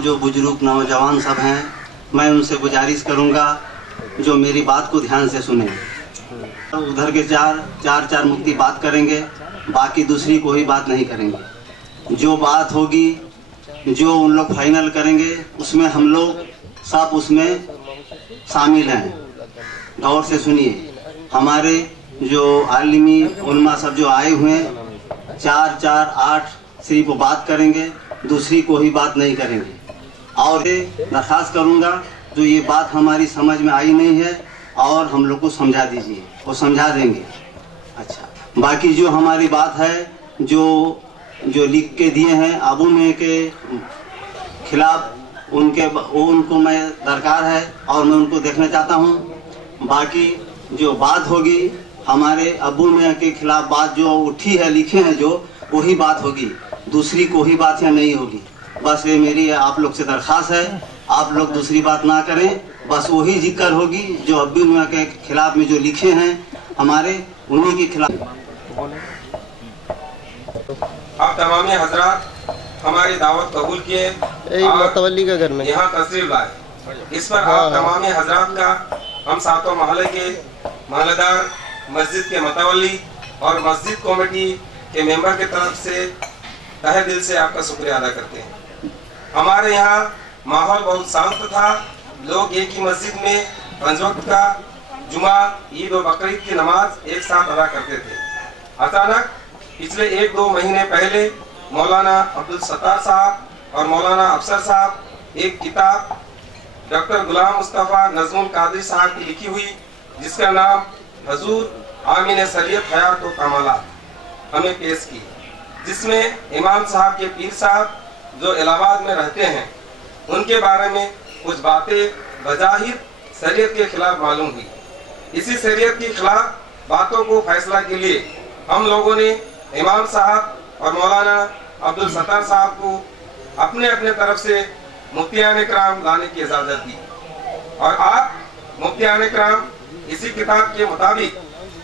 जो बुजुर्ग नौजवान सब हैं, मैं उनसे गुजारिश करूंगा जो मेरी बात को ध्यान से सुने। उधर के चार मुक्ति बात करेंगे, बाकी दूसरी कोई बात नहीं करेंगे। जो बात होगी, जो उन लोग फाइनल करेंगे, उसमें हम लोग सब उसमें शामिल हैं। गौर से सुनिए। हमारे जो आलिमी उलमा सब जो आए हुए हैं, 4-4-8 सिर्फ बात करेंगे, दूसरी कोई बात नहीं करेंगे। और दरखास्त करूंगा जो ये बात हमारी समझ में आई नहीं है और हम लोग को समझा दीजिए, वो समझा देंगे। अच्छा, बाकी जो हमारी बात है, जो लिख के दिए हैं अबू में के खिलाफ, उनको मैं दरकार है और मैं उनको देखना चाहता हूँ। बाकी जो बात होगी हमारे अबू में के खिलाफ, बात जो उठी है, लिखे हैं जो, वही बात होगी, दूसरी कोई बात यहाँ नहीं होगी। बस ये मेरी आप लोग से दरखास्त है, आप लोग दूसरी बात ना करें, बस वही जिक्र होगी जो अब्बी मियां के खिलाफ में जो लिखे हैं हमारे, उन्हीं के खिलाफ। आप तमाम हजरात हमारी दावत कबूल किए, मतवल्ली का घर में यहाँ तशरीफ लाए। इस पर आप तमाम हजरात का हम सातों महल्ले के महल्लेदार, मस्जिद के मतवल्ली और मस्जिद कमेटी के मेंबर की तरफ से तहे दिल से आपका शुक्रिया अदा करते हैं। हमारे यहाँ माहौल बहुत शांत था। लोग एक ही मस्जिद में 5 वक्त का जुमा, ईद और बकरीद की नमाज एक साथ अदा करते थे। अचानक पिछले 1-2 महीने पहले मौलाना अब्दुल सत्तार साहब और मौलाना अफसर साहब एक किताब डॉक्टर गुलाम मुस्तफ़ा नज़मुल कादरी साहब की लिखी हुई, जिसका नाम हजूर आमीन शरीयत हयात व कमालात, हमें पेश की, जिसमें इमाम साहब के पीर साहब जो इलाहाबाद में रहते हैं, उनके बारे में कुछ बातें बजाहिर शरीयत के खिलाफ मालूम हुई। इसी शरीयत के खिलाफ बातों को फैसला के लिए हम लोगों ने इमाम साहब और मौलाना अब्दुल सत्तार साहब को अपने अपने तरफ से मुफ्तियान इकराम लाने की इजाजत दी। और आप मुफ्तियान इकराम इसी किताब के मुताबिक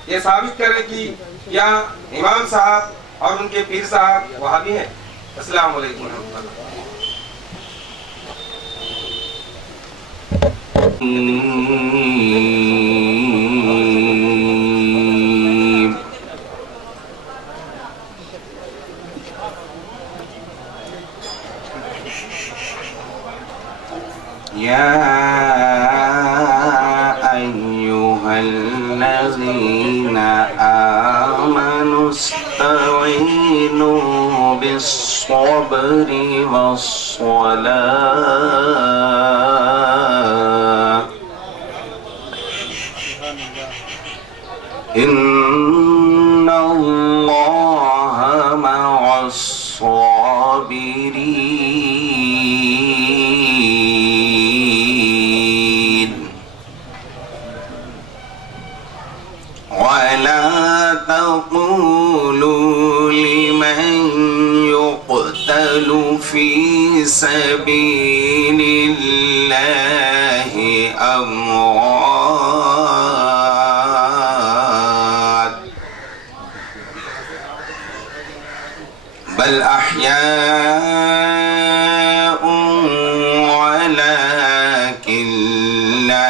ये साबित करें कि क्या इमाम साहब और उनके पीर साहब वहाबी हैं। अस्सलाम वालेकुम। या अय्युहल्लज़ीना आमनु इस्तईनु बिस्सब्रि वस्सलाह इन्नल्लाहा मअस्साबिरीन वला तक़ूलू लिमन युक़्तलु फ़ी सबीलिल्लाहि अमवात बल अहयाउन वलाकिन ला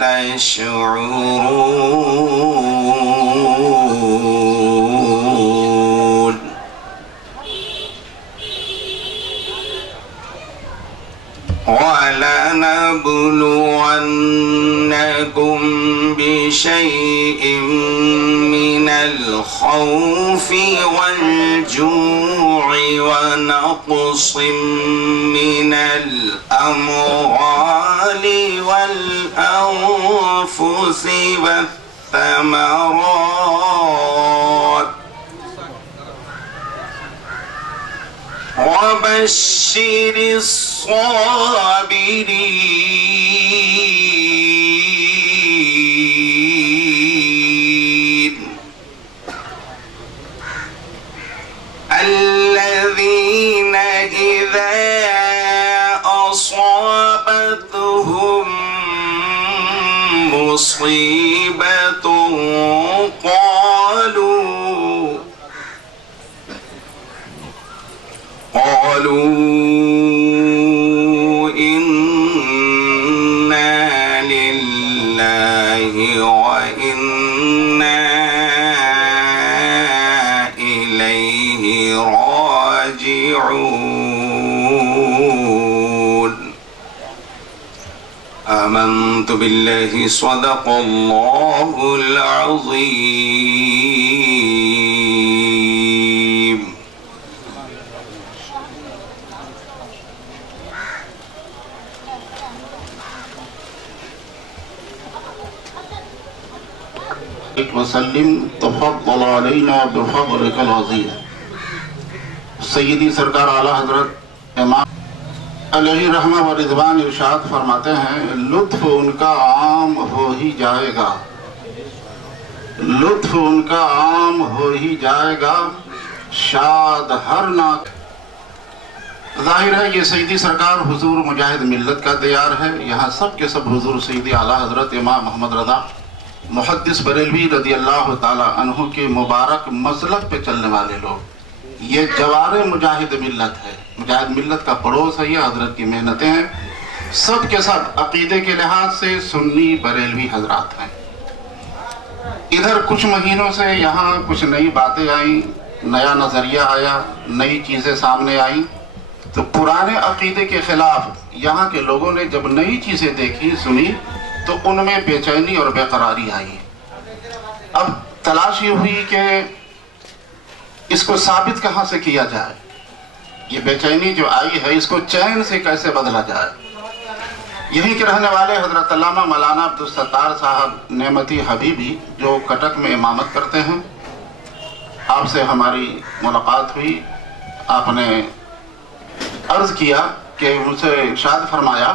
तशऊरून। وَلَنَبْلُوَنَّكُمْ بِشَيْءٍ مِّنَ الْخَوْفِ وَالْجُوعِ وَنَقْصٍ مِّنَ الْأَمْوَالِ وَالْأَنفُسِ وَالثَّمَرَاتِ وبشر الصابرين الذين إذا أصابتهم مصيبة قالوا آمنت بالله صدق الله العظيم. وسلم تفضل علينا بفضلك العظيم. سیدی سرکار اعلیٰ حضرت امام علیہ رحمہ و رضوان ارشاد فرماتے ہیں لطف ان کا عام ہو ہی جائے گا، لطف ان کا عام ہو ہی جائے گا، شاد ہر ناک. ظاہر ہے یہ سیدی سرکار حضور مجاہد ملت کا دیار ہے. یہاں سب کے سب حضور سیدی اعلیٰ حضرت امام محمد رضا محدث بریلوی رضی اللہ تعالی عنہ کے مبارک مسلک پہ چلنے والے لوگ. یہ جوار مجاہد ملت ہے، مجاہد ملت کا پڑوس ہے، یہ حضرت کی محنتیں ہیں. سب کے سب عقیدے کے لحاظ سے سنی بریلوی حضرات ہیں. ادھر کچھ مہینوں سے یہاں کچھ نئی باتیں آئیں، نیا نظریہ آیا، نئی چیزیں سامنے آئیں، تو پرانے عقیدے کے خلاف یہاں کے لوگوں نے جب نئی چیزیں دیکھی سنی تو ان میں بے چینی اور بے قراری آئی. اب تلاش یہ ہوئی کہ اس کو ثابت کہاں سے کیا جائے، یہ بے چینی جو آئی ہے اس کو چین سے کیسے بدلا جائے. یہیں کے رہنے والے حضرت علامہ مولانا عبدالستار صاحب نعمتی حبیبی جو کٹک میں امامت کرتے ہیں، آپ سے ہماری ملاقات ہوئی. آپ نے عرض کیا کہ مجھ سے ارشاد فرمایا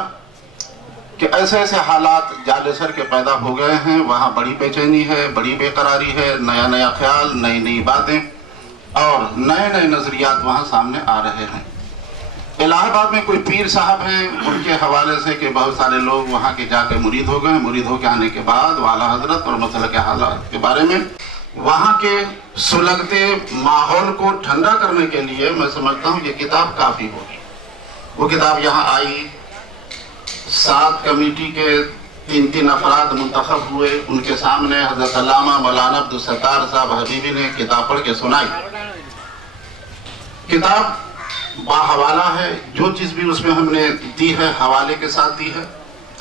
کہ ایسے ایسے حالات جالسر کے پیدا ہو گئے ہیں، وہاں بڑی بے چینی ہے، بڑی بے قراری ہے، نیا نیا خیال، نئی نئی باتیں اور نئے نئے نظریات وہاں سامنے آ رہے ہیں. الہ آباد میں کوئی پیر صاحب ہیں، ان کے حوالے سے کہ بہت سارے لوگ وہاں کے جا کے مرید ہو گئے. مرید ہو کے آنے کے بعد والا حضرت اور مسئلہ کے حالات کے بارے میں وہاں کے سلگتے ماحول کو ٹھنڈا کرنے کے لیے میں سمجھتا ہوں یہ کتاب کافی ہوگی. وہ کتاب یہاں آئی، 7 کمیٹی کے 3 افراد منتخب ہوئے، ان کے سامنے حضرت علامہ مولانا عبدالستار صاحب حبیبی نے کتاب پڑھ کے سنائی. کتاب باحوالہ ہے، جو چیز بھی اس میں ہم نے دی ہے حوالے کے ساتھ دی ہے.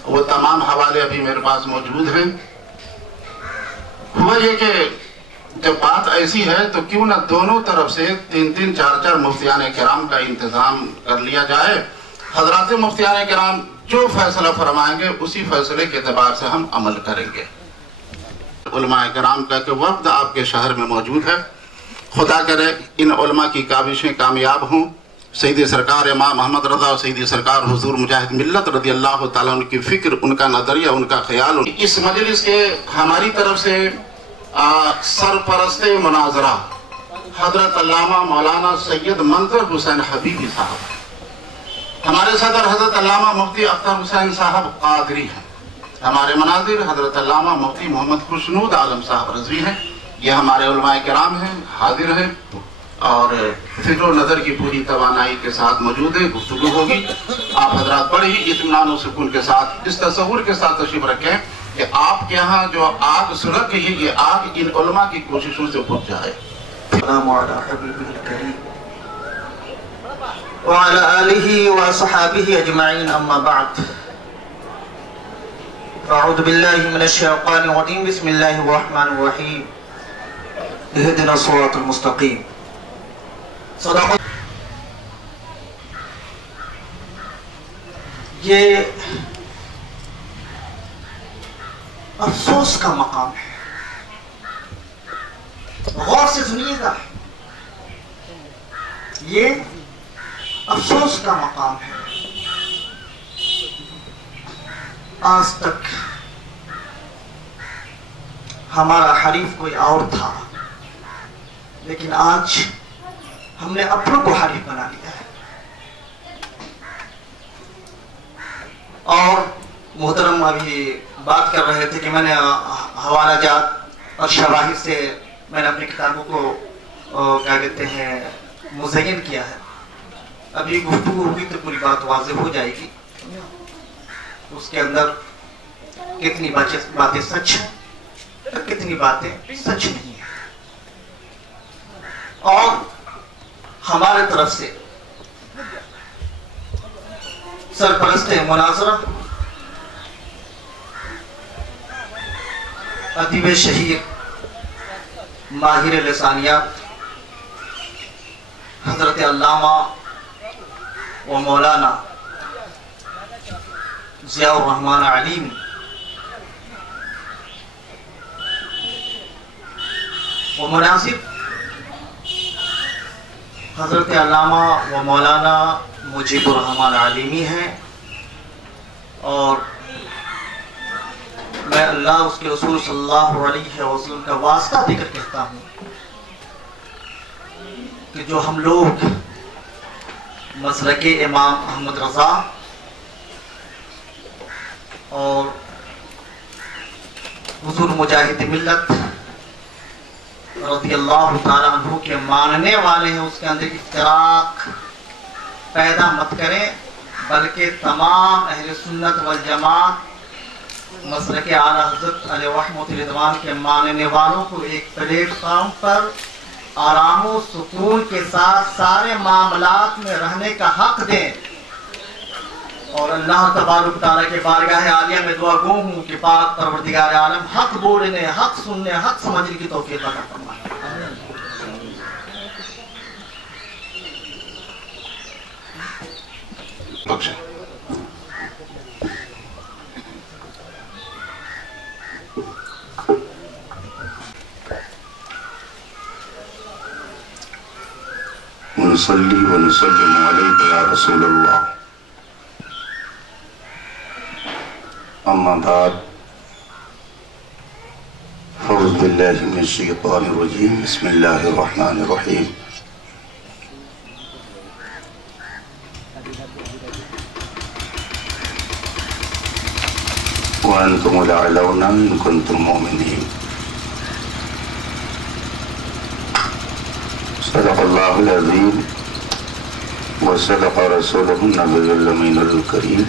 وہ تمام حوالے ابھی میرے پاس موجود ہیں. ہوا یہ کہ جب بات ایسی ہے تو کیوں نہ دونوں طرف سے 3 4 مفتیان کرام کا انتظام کر لیا جائے. حضرات مفتیان کرام جو فیصلہ فرمائیں گے اسی فیصلے کے اعتبار سے ہم عمل کریں گے. علماء کرام کا کہ وقت آپ کے شہر میں موجود ہے، خدا کرے ان علماء کی کاوشیں کامیاب ہوں. سیدی سرکار امام محمد رضا اور سیدی سرکار حضور مجاہد ملت رضی اللہ تعالیٰ ان کی فکر، ان کا نظریہ، ان کا خیال. اس مجلس کے ہماری طرف سے سرپرست مناظرہ حضرت علامہ مولانا سید منظر حسین حبیبی صاحب، ہمارے صدر حضرت علامہ مفتی اختر حسین صاحب قادری ہیں، ہمارے مناظر حضرت علامہ مفتی محمد خوشنود عالم صاحب رضوی ہیں. یہ ہمارے علماء کرام ہیں، حاضر ہیں اور فکر و نظر کی پوری توانائی کے ساتھ موجود ہیں. گفتگو ہوگی. آپ حضرات بڑے ہی اطمینان و سکون کے ساتھ اس تصور کے ساتھ تشریف رکھیں کہ آپ کے ہاں جو آگ سلگ گئی ہے یہ آگ ان علماء کی کوششوں سے بجھ جائے. السلام علی حبیبہ الکریم وعلى آله وصحابه أجمعين أما بعد فأعوذ بالله من الشيطان الرجيم بسم الله الرحمن الرحيم اهدنا الصراط المستقيم صدق. یہ افسوس کا مقام ہے، غور سے سنیے گا. یہ افسوس کا مقام ہے. آج تک ہمارا حریف کوئی اور تھا، لیکن آج ہم نے اپنوں کو حریف بنا لیا ہے. اور محترم ابھی بات کر رہے تھے کہ میں نے حوالہ جات اور شواہد سے میں نے اپنی کتابوں کو کیا کہتے ہیں مزین کیا ہے. ابھی گفتگو ہوگی تو پوری بات واضح ہو جائے گی اس کے اندر کتنی باتیں سچ ہیں، کتنی باتیں سچ نہیں ہیں. اور ہمارے طرف سے سرپرست مناظرہ ادیب شہیر ماہر لسانیات حضرت علامہ و مولانا ضیاء الرحمن علیمی و مناسب حضرت علامہ و مولانا مجیب الرحمن علیمی ہیں، اور میں اللہ اس کے رسول صلی اللہ علیہ وسلم کا واسطہ دے کر کہتا ہوں کہ جو ہم لوگ مسلک امام احمد رضا اور حضور مجاہد ملت رضی اللہ تعالیٰ عنہ کے ماننے والے ہیں، اس کے اندر افتراق پیدا مت کریں، بلکہ تمام اہل سنت والجماعت مسلک اعلیٰ حضرت علیہ رحمۃ رضوان کے ماننے والوں کو ایک پلیٹ فارم پر آرام و سکون کے ساتھ سارے معاملات میں رہنے کا حق دیں، اور اللہ تبارک تعالیٰ کے بارگاہ عالیہ میں دعا گو ہوں کہ پاک پروردگار عالم حق بولنے، حق سننے، حق سمجھنے کی توفیق عطا فرمائے۔ ونصلي ونسلم عليك يا رسول الله، أما بعد، أعوذ بالله من الشيطان الرجيم، بسم الله الرحمن الرحيم. وأنتم الأعلون إن كنتم مؤمنين. صدق الله العظيم وصدق رسوله النبي الأمين الكريم،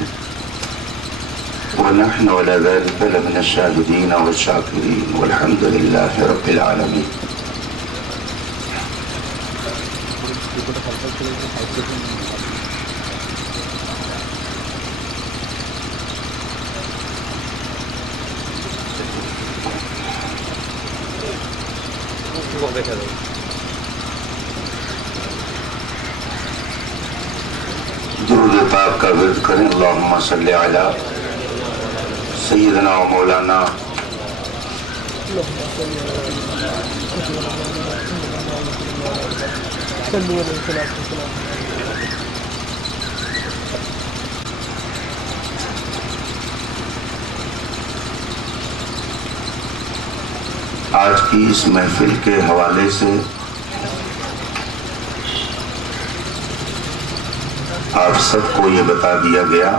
ونحن على ذلك لمن الشاهدين والشاكرين، والحمد لله رب العالمين. درود پاک کا ورد کریں، اللہم صلی علی سیدنا و مولانا آج کی اس محفل کے حوالے سے آپ سب کو یہ بتا دیا گیا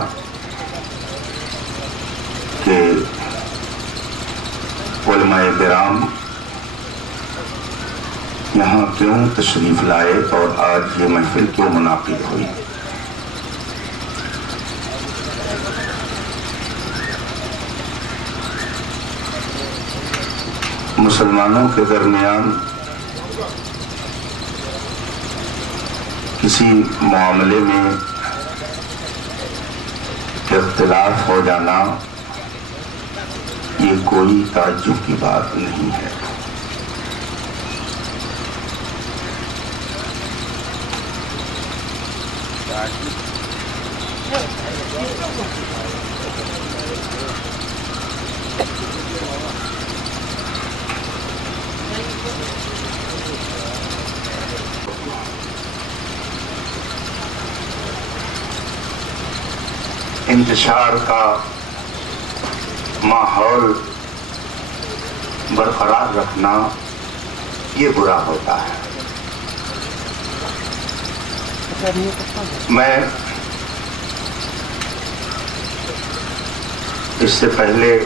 کہ علماء کرام یہاں کیوں تشریف لائے اور آج یہ محفل کیوں منعقد ہوئی۔ مسلمانوں کے درمیان کسی معاملے میں اختلاف ہو جانا یہ کوئی تعجب کی بات نہیں ہے۔ انتشار کا ماحول برقرار رکھنا یہ برا ہوتا ہے۔ میں اس سے پہلے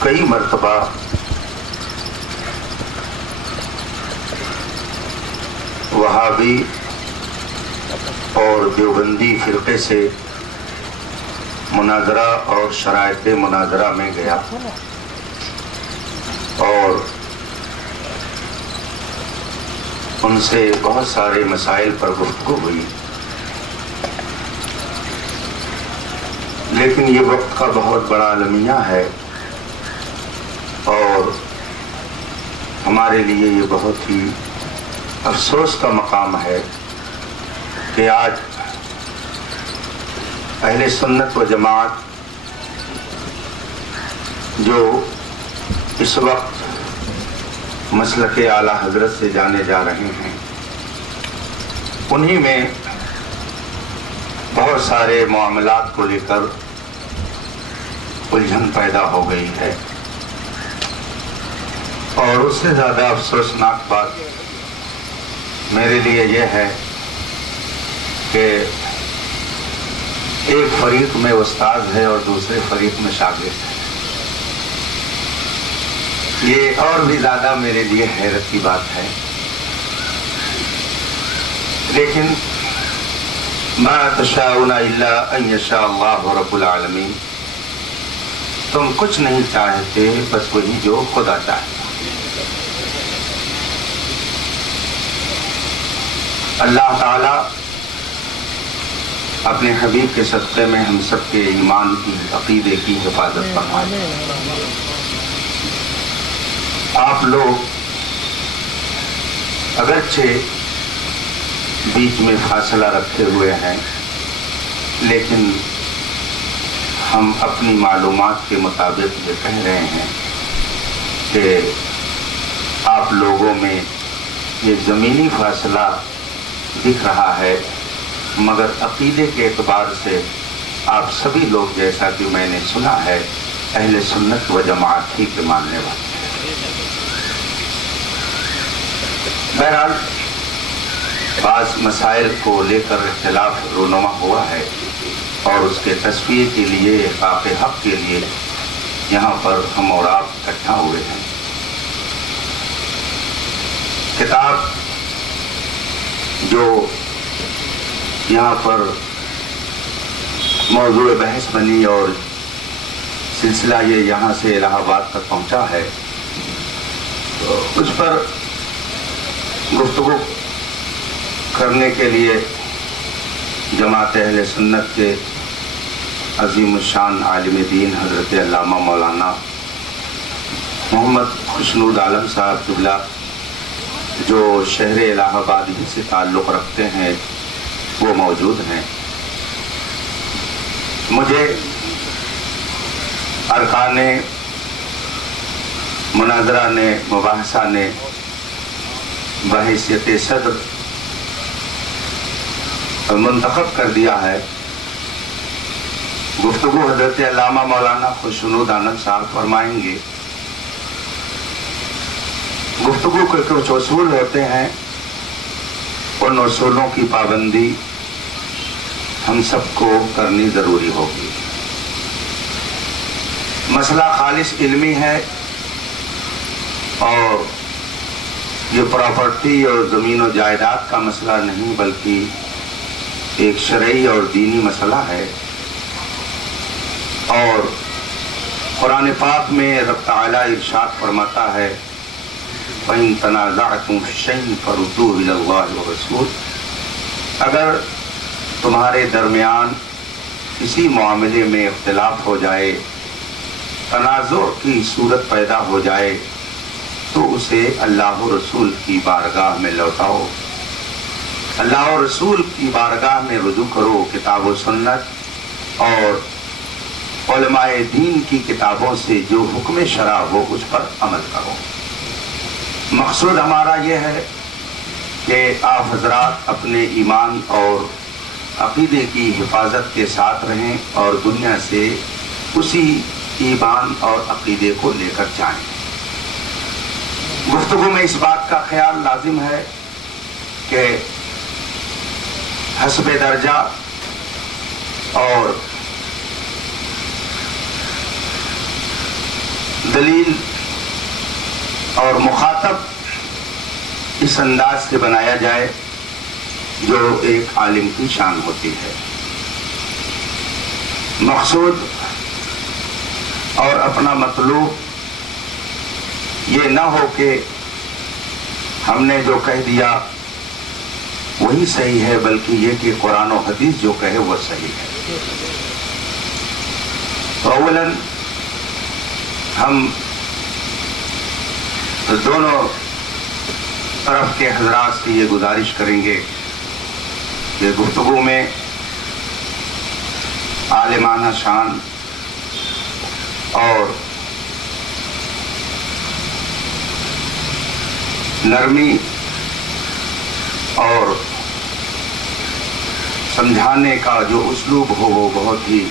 کئی مرتبہ وہابی اور دیوبندی فرقے سے مناظرہ اور شرائط مناظرہ میں گیا اور ان سے بہت سارے مسائل پر گفتگو ہوئی، لیکن یہ وقت کا بہت بڑا المیہ ہے اور ہمارے لیے یہ بہت ہی افسوس کا مقام ہے کہ آج اہل سنت و جماعت جو اس وقت مسلک اعلیٰ حضرت سے جانے جا رہے ہیں، انہی میں بہت سارے معاملات کو لے کر الجھن پیدا ہو گئی ہے، اور اس سے زیادہ افسوسناک بات میرے لیے یہ ہے کہ ایک فریق میں استاد ہے اور دوسرے فریق میں شاگرد ہے۔ یہ اور بھی زیادہ میرے لیے حیرت کی بات ہے، لیکن ما تشاءون الا ان یشاء اللہ رب العالمین، تم کچھ نہیں چاہتے بس وہی جو خدا چاہتا۔ اللہ تعالی اپنے حبیب کے صدقے میں ہم سب کے ایمان کی، عقیدے کی حفاظت فرمائے۔ آپ لوگ اگرچہ بیچ میں فاصلہ رکھے ہوئے ہیں، لیکن ہم اپنی معلومات کے مطابق یہ کہہ رہے ہیں کہ آپ لوگوں میں یہ زمینی فاصلہ دکھ رہا ہے، مگر عقیدے کے اعتبار سے آپ سبھی لوگ، جیسا کہ میں نے سنا ہے، اہل سنت و جماعت ہی کے ماننے والے ہیں۔ بہرحال بعض مسائل کو لے کر اختلاف رونما ہوا ہے، اور اس کے تصفیے کے لیے، احقاق حق کے لیے یہاں پر ہم اور آپ اکٹھا ہوئے ہیں۔ کتاب جو یہاں پر موضوع بحث بنی اور سلسلہ یہ یہاں سے الہ آباد تک پہنچا ہے، اس پر گفتگو کرنے کے لیے جماعت اہل سنت کے عظیم الشان عالم دین حضرت علامہ مولانا محمد خوشنود عالم صاحب قبلہ، جو شہر الہ آباد ہی سے تعلق رکھتے ہیں، وہ موجود ہیں۔ مجھے ارکان مناظرہ نے، مباحثہ نے بحیثیت صدر منتخب کر دیا ہے۔ گفتگو حضرت علامہ مولانا خوشنود عالم صاحب فرمائیں گے۔ گفتگو کے کچھ اصول ہوتے ہیں، ان اصولوں کی پابندی ہم سب کو کرنی ضروری ہوگی۔ مسئلہ خالص علمی ہے، اور یہ پراپرٹی اور زمین و جائیداد کا مسئلہ نہیں، بلکہ ایک شرعی اور دینی مسئلہ ہے۔ اور قرآن پاک میں رب تعالیٰ ارشاد فرماتا ہے فَإِن تَنَازَعْتُمْ فِي شَيْءٍ فَرُدُّوهُ إِلَى اللَّهِ وَالرَّسُولِ، اگر تمہارے درمیان کسی معاملے میں اختلاف ہو جائے، تنازع کی صورت پیدا ہو جائے، تو اسے اللہ و رسول کی بارگاہ میں لوٹاؤ، اللہ و رسول کی بارگاہ میں رجوع کرو، کتاب و سنت اور علماء دین کی کتابوں سے جو حکم شرع ہو اس پر عمل کرو۔ مقصود ہمارا یہ ہے کہ آپ حضرات اپنے ایمان اور عقیدے کی حفاظت کے ساتھ رہیں، اور دنیا سے اسی ایمان اور عقیدے کو لے کر جائیں۔ گفتگو میں اس بات کا خیال لازم ہے کہ حسب درجہ اور دلیل اور مخاطب اس انداز سے بنایا جائے جو ایک عالم کی شان ہوتی ہے۔ مقصود اور اپنا مطلوب یہ نہ ہو کہ ہم نے جو کہہ دیا وہی صحیح ہے، بلکہ یہ کہ قرآن و حدیث جو کہے وہ صحیح ہے۔ اولاً ہم تو دونوں طرف کے حضرات سے یہ گزارش کریں گے کہ گفتگو میں عالمانہ شان اور نرمی اور سمجھانے کا جو اسلوب ہو وہ بہت ہی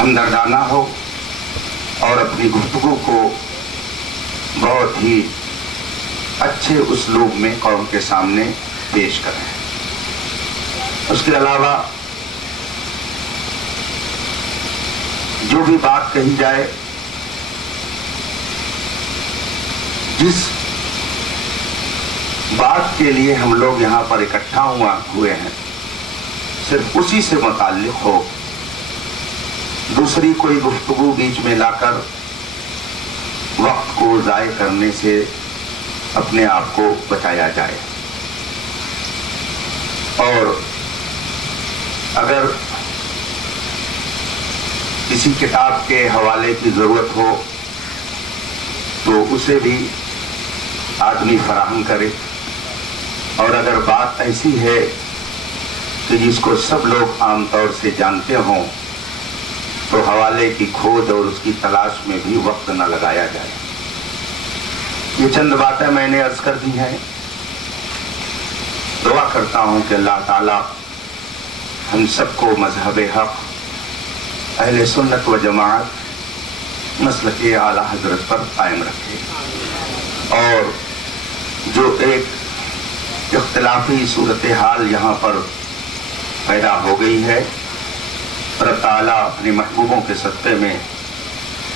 ہمدردانہ ہو اور اپنی گفتگو کو بہت ہی اچھے اسلوب میں قوم کے سامنے پیش کریں۔ اس کے علاوہ جو بھی بات کہی جائے، جس بات کے لیے ہم لوگ یہاں پر اکٹھا ہوئے ہیں، صرف اسی سے متعلق ہو، دوسری کوئی گفتگو بیچ میں لا کر وقت کو ضائع کرنے سے اپنے آپ کو بچایا جائے۔ اور اگر کسی کتاب کے حوالے کی ضرورت ہو تو اسے بھی آدمی فراہم کرے، اور اگر بات ایسی ہے کہ جس کو سب لوگ عام طور سے جانتے ہوں تو حوالے کی کھوج اور اس کی تلاش میں بھی وقت نہ لگایا جائے۔ یہ چند باتیں میں نے عرض کر دی ہیں۔ دعا کرتا ہوں کہ اللہ تعالی ہم سب کو مذہب حق، اہل سنت و جماعت، مسلک اعلیٰ حضرت پر قائم رکھے، اور جو ایک اختلافی صورتحال یہاں پر پیدا ہو گئی ہے، اللہ تعالیٰ اپنے محبوبوں کے صدقے میں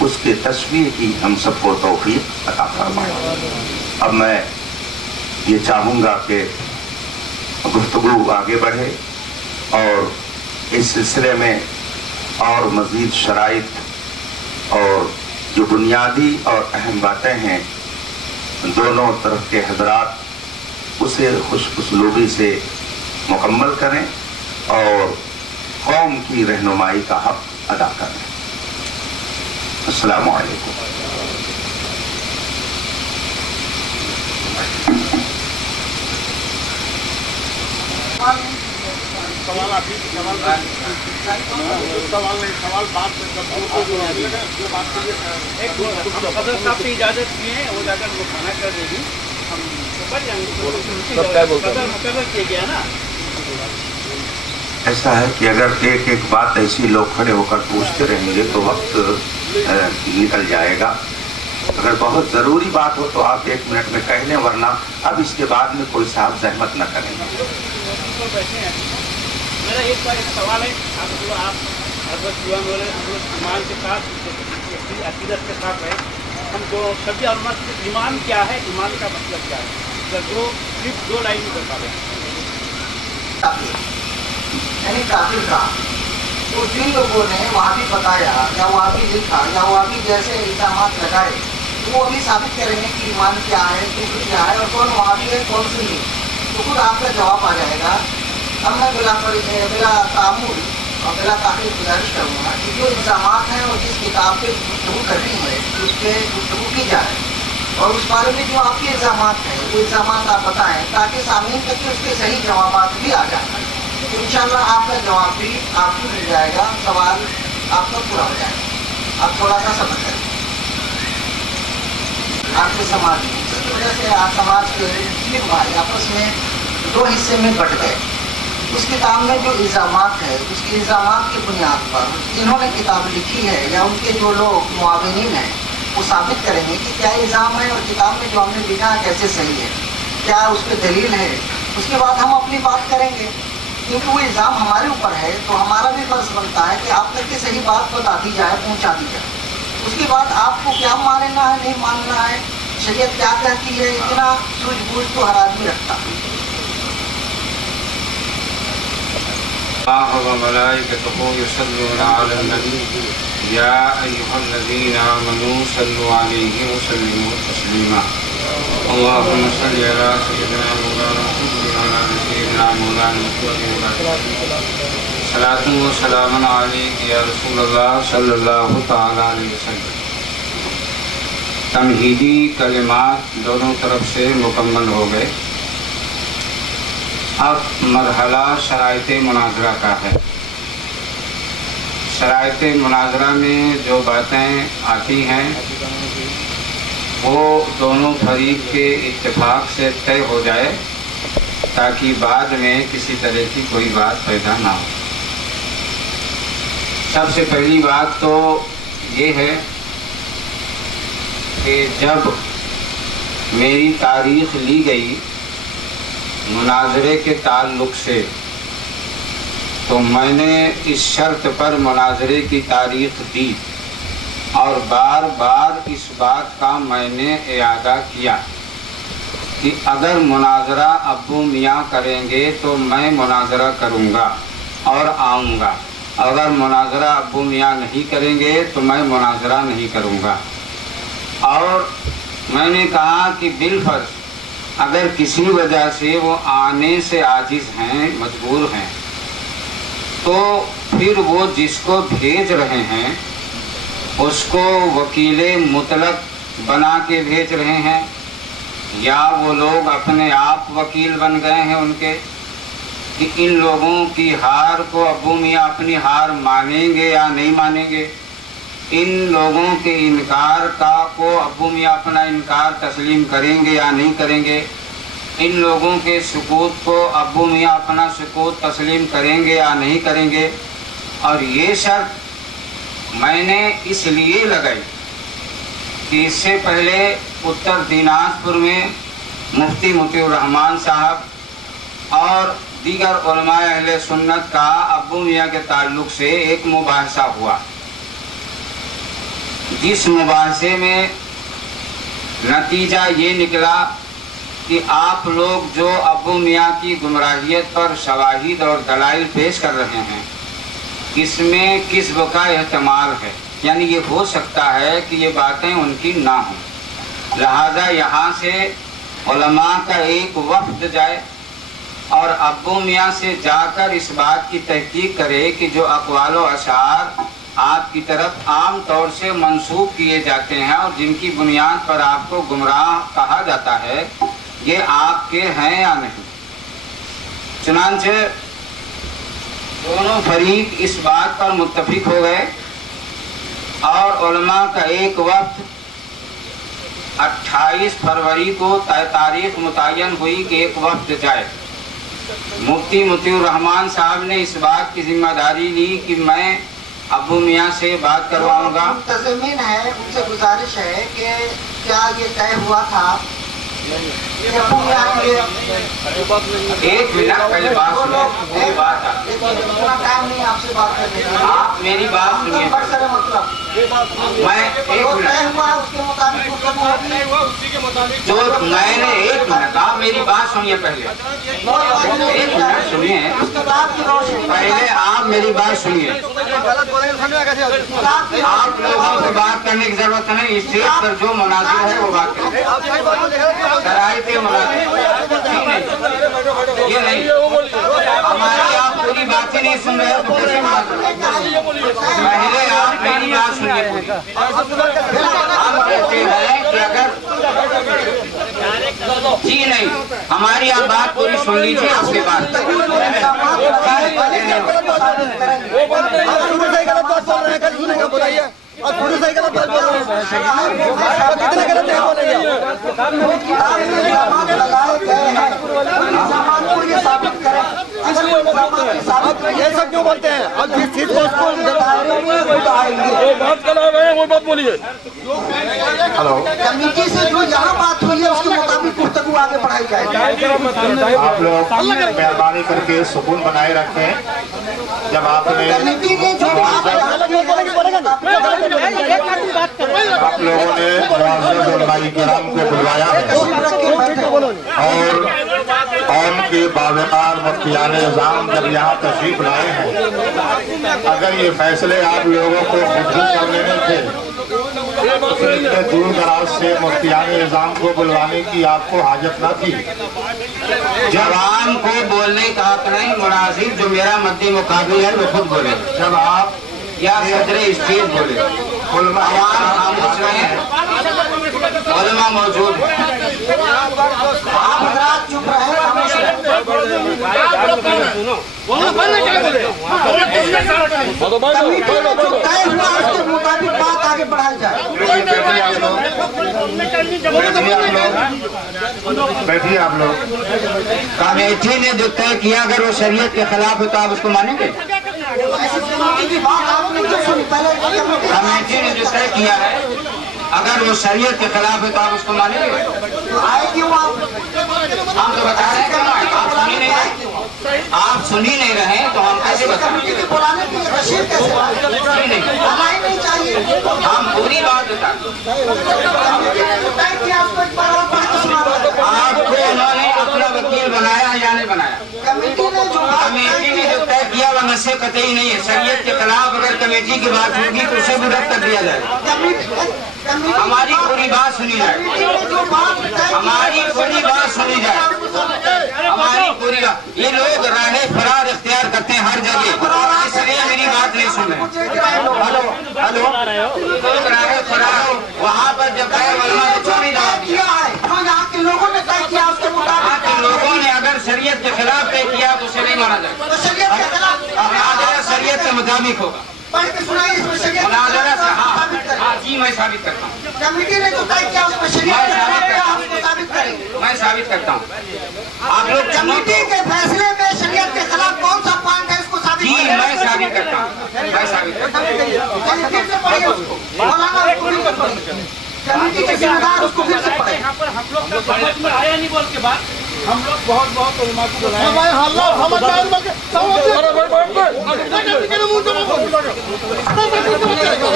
اس کے تشفیع کی ہم سب کو توفیق عطا فرمائے۔ اب میں یہ چاہوں گا کہ گفتگو آگے بڑھے اور اس سلسلے میں اور مزید شرائط اور جو بنیادی اور اہم باتیں ہیں دونوں طرف کے حضرات اسے خوش اسلوبی سے مکمل کریں اور قوم کی رہنمائی کا حق ادا کریں۔ السلام علیکم۔ صاحب سے اجازت دیے ہیں، وہ جا کر وہ کھانا کر دے گی، ہم اوپر جائیں گے، مقرر کیا گیا نا۔ ایسا ہے کہ اگر ایک ایک بات ایسی لوگ کھڑے ہو کر پوچھتے رہیں گے تو وقت نکل جائے گا۔ اگر بہت ضروری بات ہو تو آپ 1 منٹ میں کہہ لیں، ورنہ اب اس کے بعد میں کوئی صاحب زحمت نہ کریں گے۔ میرا ایک سوال ہے، آپ حضرت ایمان کے ساتھ عقیدت کے ساتھ ہے، ہم کو سبھی علماء ایمان کیا ہے، ایمان کا مطلب کیا ہے، جو صرف 2 لائن میں بتا دیں۔ یعنی کافر کا تو جن لوگوں نے وہاں بھی بتایا یا وہاں بھی لکھا یا وہاں بھی جیسے الزامات لگائے تو وہ ابھی ثابت کریں گے کہ ایمان کیا ہے، کفر کیا ہے اور کون وہاں بھی ہے کون سنی، تو خود آپ کا جواب آ جائے گا۔ اب میں بلا تعمل اور بلا تاخیر گزارش کروں گا کہ جو الزامات ہیں اور جس کتاب پہ گفتگو کرنی ہے، اس پہ گفتگو کی جائے اور اس بارے میں جو آپ کے الزامات ہیں وہ الزامات آپ بتائیں تاکہ سامعین تک کہ اس کے صحیح جوابات بھی آ جائیں۔ تو انشاءاللہ آپ کا جواب بھی آپ کو مل جائے گا، سوال آپ کا پورا ہو جائے گا۔ آپ تھوڑا سا سمجھ کریں، آپ کے سماج میں جس کی وجہ سے آپ سماج کے مسلم بھائی آپس میں 2 حصے میں بٹ گئے۔ اس کتاب میں جو الزامات ہے، اس کے الزامات کی بنیاد پر جنہوں نے کتاب لکھی ہے یا ان کے جو لوگ معاونین ہیں وہ ثابت کریں گے کہ کیا الزام ہے اور کتاب میں جو ہم نے لکھا ہے کیسے صحیح ہے، کیا اس پہ دلیل ہے۔ اس کے بعد ہم اپنی بات کریں گے، کیونکہ وہ الزام ہمارے اوپر ہے تو ہمارا بھی فرض بنتا ہے کہ آپ تک کی صحیح بات بتا دی جائے، پہنچا دی جائے۔ اس کے بعد آپ کو کیا ماننا ہے، نہیں ماننا ہے، شریعت کیا کہتی ہے، اتنا سوجھ بوجھ تو ہر آدمی رکھتا ہے۔ الله وملائكته يصلون على النبي يا أيها الذين آمنوا صلوا عليه وسلموا تسليما اللهم صل على سيدنا مولانا محمد وعلى سيدنا مولانا محمد صلاة وسلام عليك يا رسول الله صلى الله تعالى عليه وسلم۔ तमहीदी कलिमात दोनों तरफ से मुकम्मल हो गए। अब मरहला शराइते मुनाजरा का है। शराइते मुनाजरा में जो बातें आती हैं वो दोनों फरीक के इत्तेफाक से तय हो जाए ताकि बाद में किसी तरह की कोई बात पैदा ना हो। सबसे पहली बात तो ये है कि जब मेरी तारीख ली गई मुनाजरे के ताल्लुक से तो मैंने इस शर्त पर मुनाजरे की तारीख दी और बार बार इस बात का मैंने इआदा किया कि अगर मुनाजरा अब्बू मियाँ करेंगे तो मैं मुनाजरा करूँगा और आऊँगा, अगर मुनाजरा अब्बू मियाँ नहीं करेंगे तो मैं मुनाजरा नहीं करूँगा। और मैंने कहा कि बिलफर्ज अगर किसी वजह से वो आने से आजिज़ हैं, मजबूर हैं, तो फिर वो जिसको भेज रहे हैं उसको वकीले मुतलक बना के भेज रहे हैं या वो लोग अपने आप वकील बन गए हैं उनके कि इन लोगों की हार को अब्बू मियाँ अपनी हार मानेंगे या नहीं मानेंगे, इन लोगों के इनकार को अब्बू मियाँ अपना इनकार तस्लीम करेंगे या नहीं करेंगे, इन लोगों के सुकूत को अब्बू मियाँ अपना सुकूत तस्लीम करेंगे या नहीं करेंगे। और ये शर्त मैंने इसलिए लगाई कि इससे पहले उत्तर दिनाजपुर में मुफ्ती मोतीउर रहमान साहब और दीगर उलमाए अहले सुन्नत का अब्बू मियाँ के ताल्लुक से एक मुबाहिसा हुआ, जिस मुबाहिसे में नतीजा ये निकला कि आप लोग जो अब्बू मियाँ की गुमराहियत पर शवाहिद और दलाइल पेश कर रहे हैं इसमें किस्ब का एहतमाल है, यानी ये हो सकता है कि ये बातें उनकी ना हों। लिहाजा यहाँ से उलमा का एक वफ्द जाए और अब्बू मियाँ से जाकर इस बात की तहकीक करे कि जो अक़वाल व अशार आपकी तरफ आम तौर से मंसूब किए जाते हैं और जिनकी बुनियाद पर आपको गुमराह कहा जाता है ये आपके हैं या नहीं। चुनांचे दोनों फरीक इस बात पर मुत्तफिक हो गए और उलमा का एक वक्त 28 फरवरी को तारीख मुतय्यन हुई कि एक वक्त जाए। मुफ्ती मोतीउर रहमान साहब ने इस बात की जिम्मेदारी ली कि मैं अब्बू मियाँ से बात करवाऊंगा। मुंतज़िमीन है, उनसे गुजारिश है कि क्या ये तय हुआ था अब्बू मियाँ एक मिनट पहले बात सुनो, मेरी बात इतना टाइम नहीं आपसे बात करने का। आप मेरी बात सुनिए। मैं एक मिनट उसके मुताबिक जो मैंने एक मिनट आप मेरी बात सुनिए पहले, एक मिनट सुनिए पहले, आप मेरी बात सुनिए। आप लोगों को बात करने की जरूरत नहीं, स्टेज पर जो मुनाजिर है वो बात करें। शराइते मुनाजिर ये नहीं, हमारी आप पूरी बातें नहीं सुन रहे हो तो कैसे पहले आप मेरी बात सुनिए। हम कहते हैं कि अगर जी नहीं, हमारी आप बात पूरी सुन लीजिए, उसके बाद ये सब क्यों बोलते हैं? अब जिस चीज को वो बात बोलिए। हेलो, कमेटी से जो यहाँ बात हुई है उसके मुताबिक गुफ्तगू आगे बढ़ाई जाएगी। आप लोग मेहरबानी करके सुकून बनाए रखें। जब आपने आप लोगों ने मुआज़्ज़ज़ उलमाए किराम को बुलवाया है और कौम के बावकार मुफ्तियान निज़ाम जब यहाँ तशरीफ लाए हैं, अगर ये फैसले आप लोगों को खुद ही कर लेने थे तो फिर इतने दूर दराज से मुफ्तियान निज़ाम को बुलवाने की आपको हाजत न थी। जवान को बोलने का हक नहीं, मुनाजिर जो मेरा मद्दी मुकाबिल है वो खुद बोले, जब आप या सदरे स्टेज बोले, उलमा खामोश रहे हैं। उलमा मौजूद हैं। आप हजरात चुप रहे, तय हुआ उसके मुताबिक बात आगे बढ़ाई जाए। बैठिए आप लोग। कमेटी ने जो तय किया अगर वो शरीयत के खिलाफ है तो आप उसको मानेंगे? कमेटी ने जो तय किया है अगर वो शरीयत के खिलाफ है तो आप उसको मानेंगे? आए क्यों आप? हम तो बता रहे हैं, आप सुन ही नहीं रहे तो हम कैसे बताएं? बुलाने के लिए तशरीफ कैसे आना ही नहीं चाहिए। हम पूरी बात बताएं। आपको उन्होंने अपना वकील बनाया या नहीं बनाया? कमेटी ने जो तय किया वह नशे कतई नहीं है। शरीयत के खिलाफ अगर कमेटी की बात होगी तो उसे भी रद्द कर दिया जाए। हमारी पूरी बात सुनी जाए, हमारी पूरी बात सुनी जाए, हमारी पूरी बात। ये लोग राहे फरार इख्तियार करते हैं हर जगह, इसलिए मेरी बात नहीं सुन रहे। हेलो हेलो, लोग राहे फरार वहाँ पर जब गए वहाँ ने चोरी जवाब दिया है। यहाँ के लोगों ने तय किया उसके मुताबिक, लोगों ने अगर शरीयत के खिलाफ तय किया तो उसे नहीं माना जाए। मुनाज़रा शरीयत के मुताबिक होगा। मुनाज़रा से हाँ जी, मैं साबित करता हूँ। कमेटी ने जो तय किया उसमें शरीयत मैं साबित करता हूँ। आप लोग कमेटी के फैसले में शरीयत के खिलाफ कौन सा पॉइंट है इसको साबित जी मैं साबित करता हूँ, मैं साबित करता हूँ। कमेटी के जिम्मेदार उसको फिर से पढ़े। यहाँ पर हम लोग का समझ में आया नहीं बोल के बाद हम लोग बहुत उलमा को बुलाए।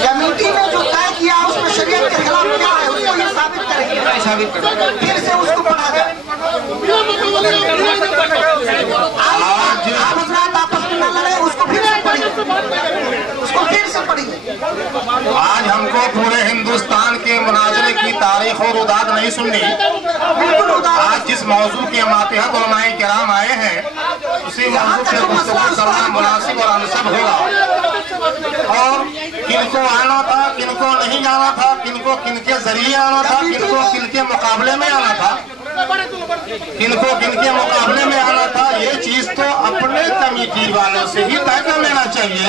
कमेटी ने जो तय किया उसमें शरीयत के खिलाफ क्या है उसको ये साबित करेंगे। मैं साबित करता हूँ। फिर से उसको पढ़ा जाए। आप हजरात आपस में न लड़े, उसको फिर से पढ़िए, उसको फिर से पढ़िए। आज हमको पूरे हिंदुस्तान के मुनाज़रे की तारीख और उदाद नहीं सुननी। आज जिस मौजू के मातहत उलमाए किराम आए हैं उसी मौजू पे गुफ्तगू करना मुनासिब और अनसब होगा। और किनको आना था, किनको नहीं आना था, किनको किनके जरिए आना था, किनको किनके मुकाबले में आना था, किनको किनके मुकाबले में आना था, ये चीज तो अपने कमेटी वालों से ही तय कर लेना चाहिए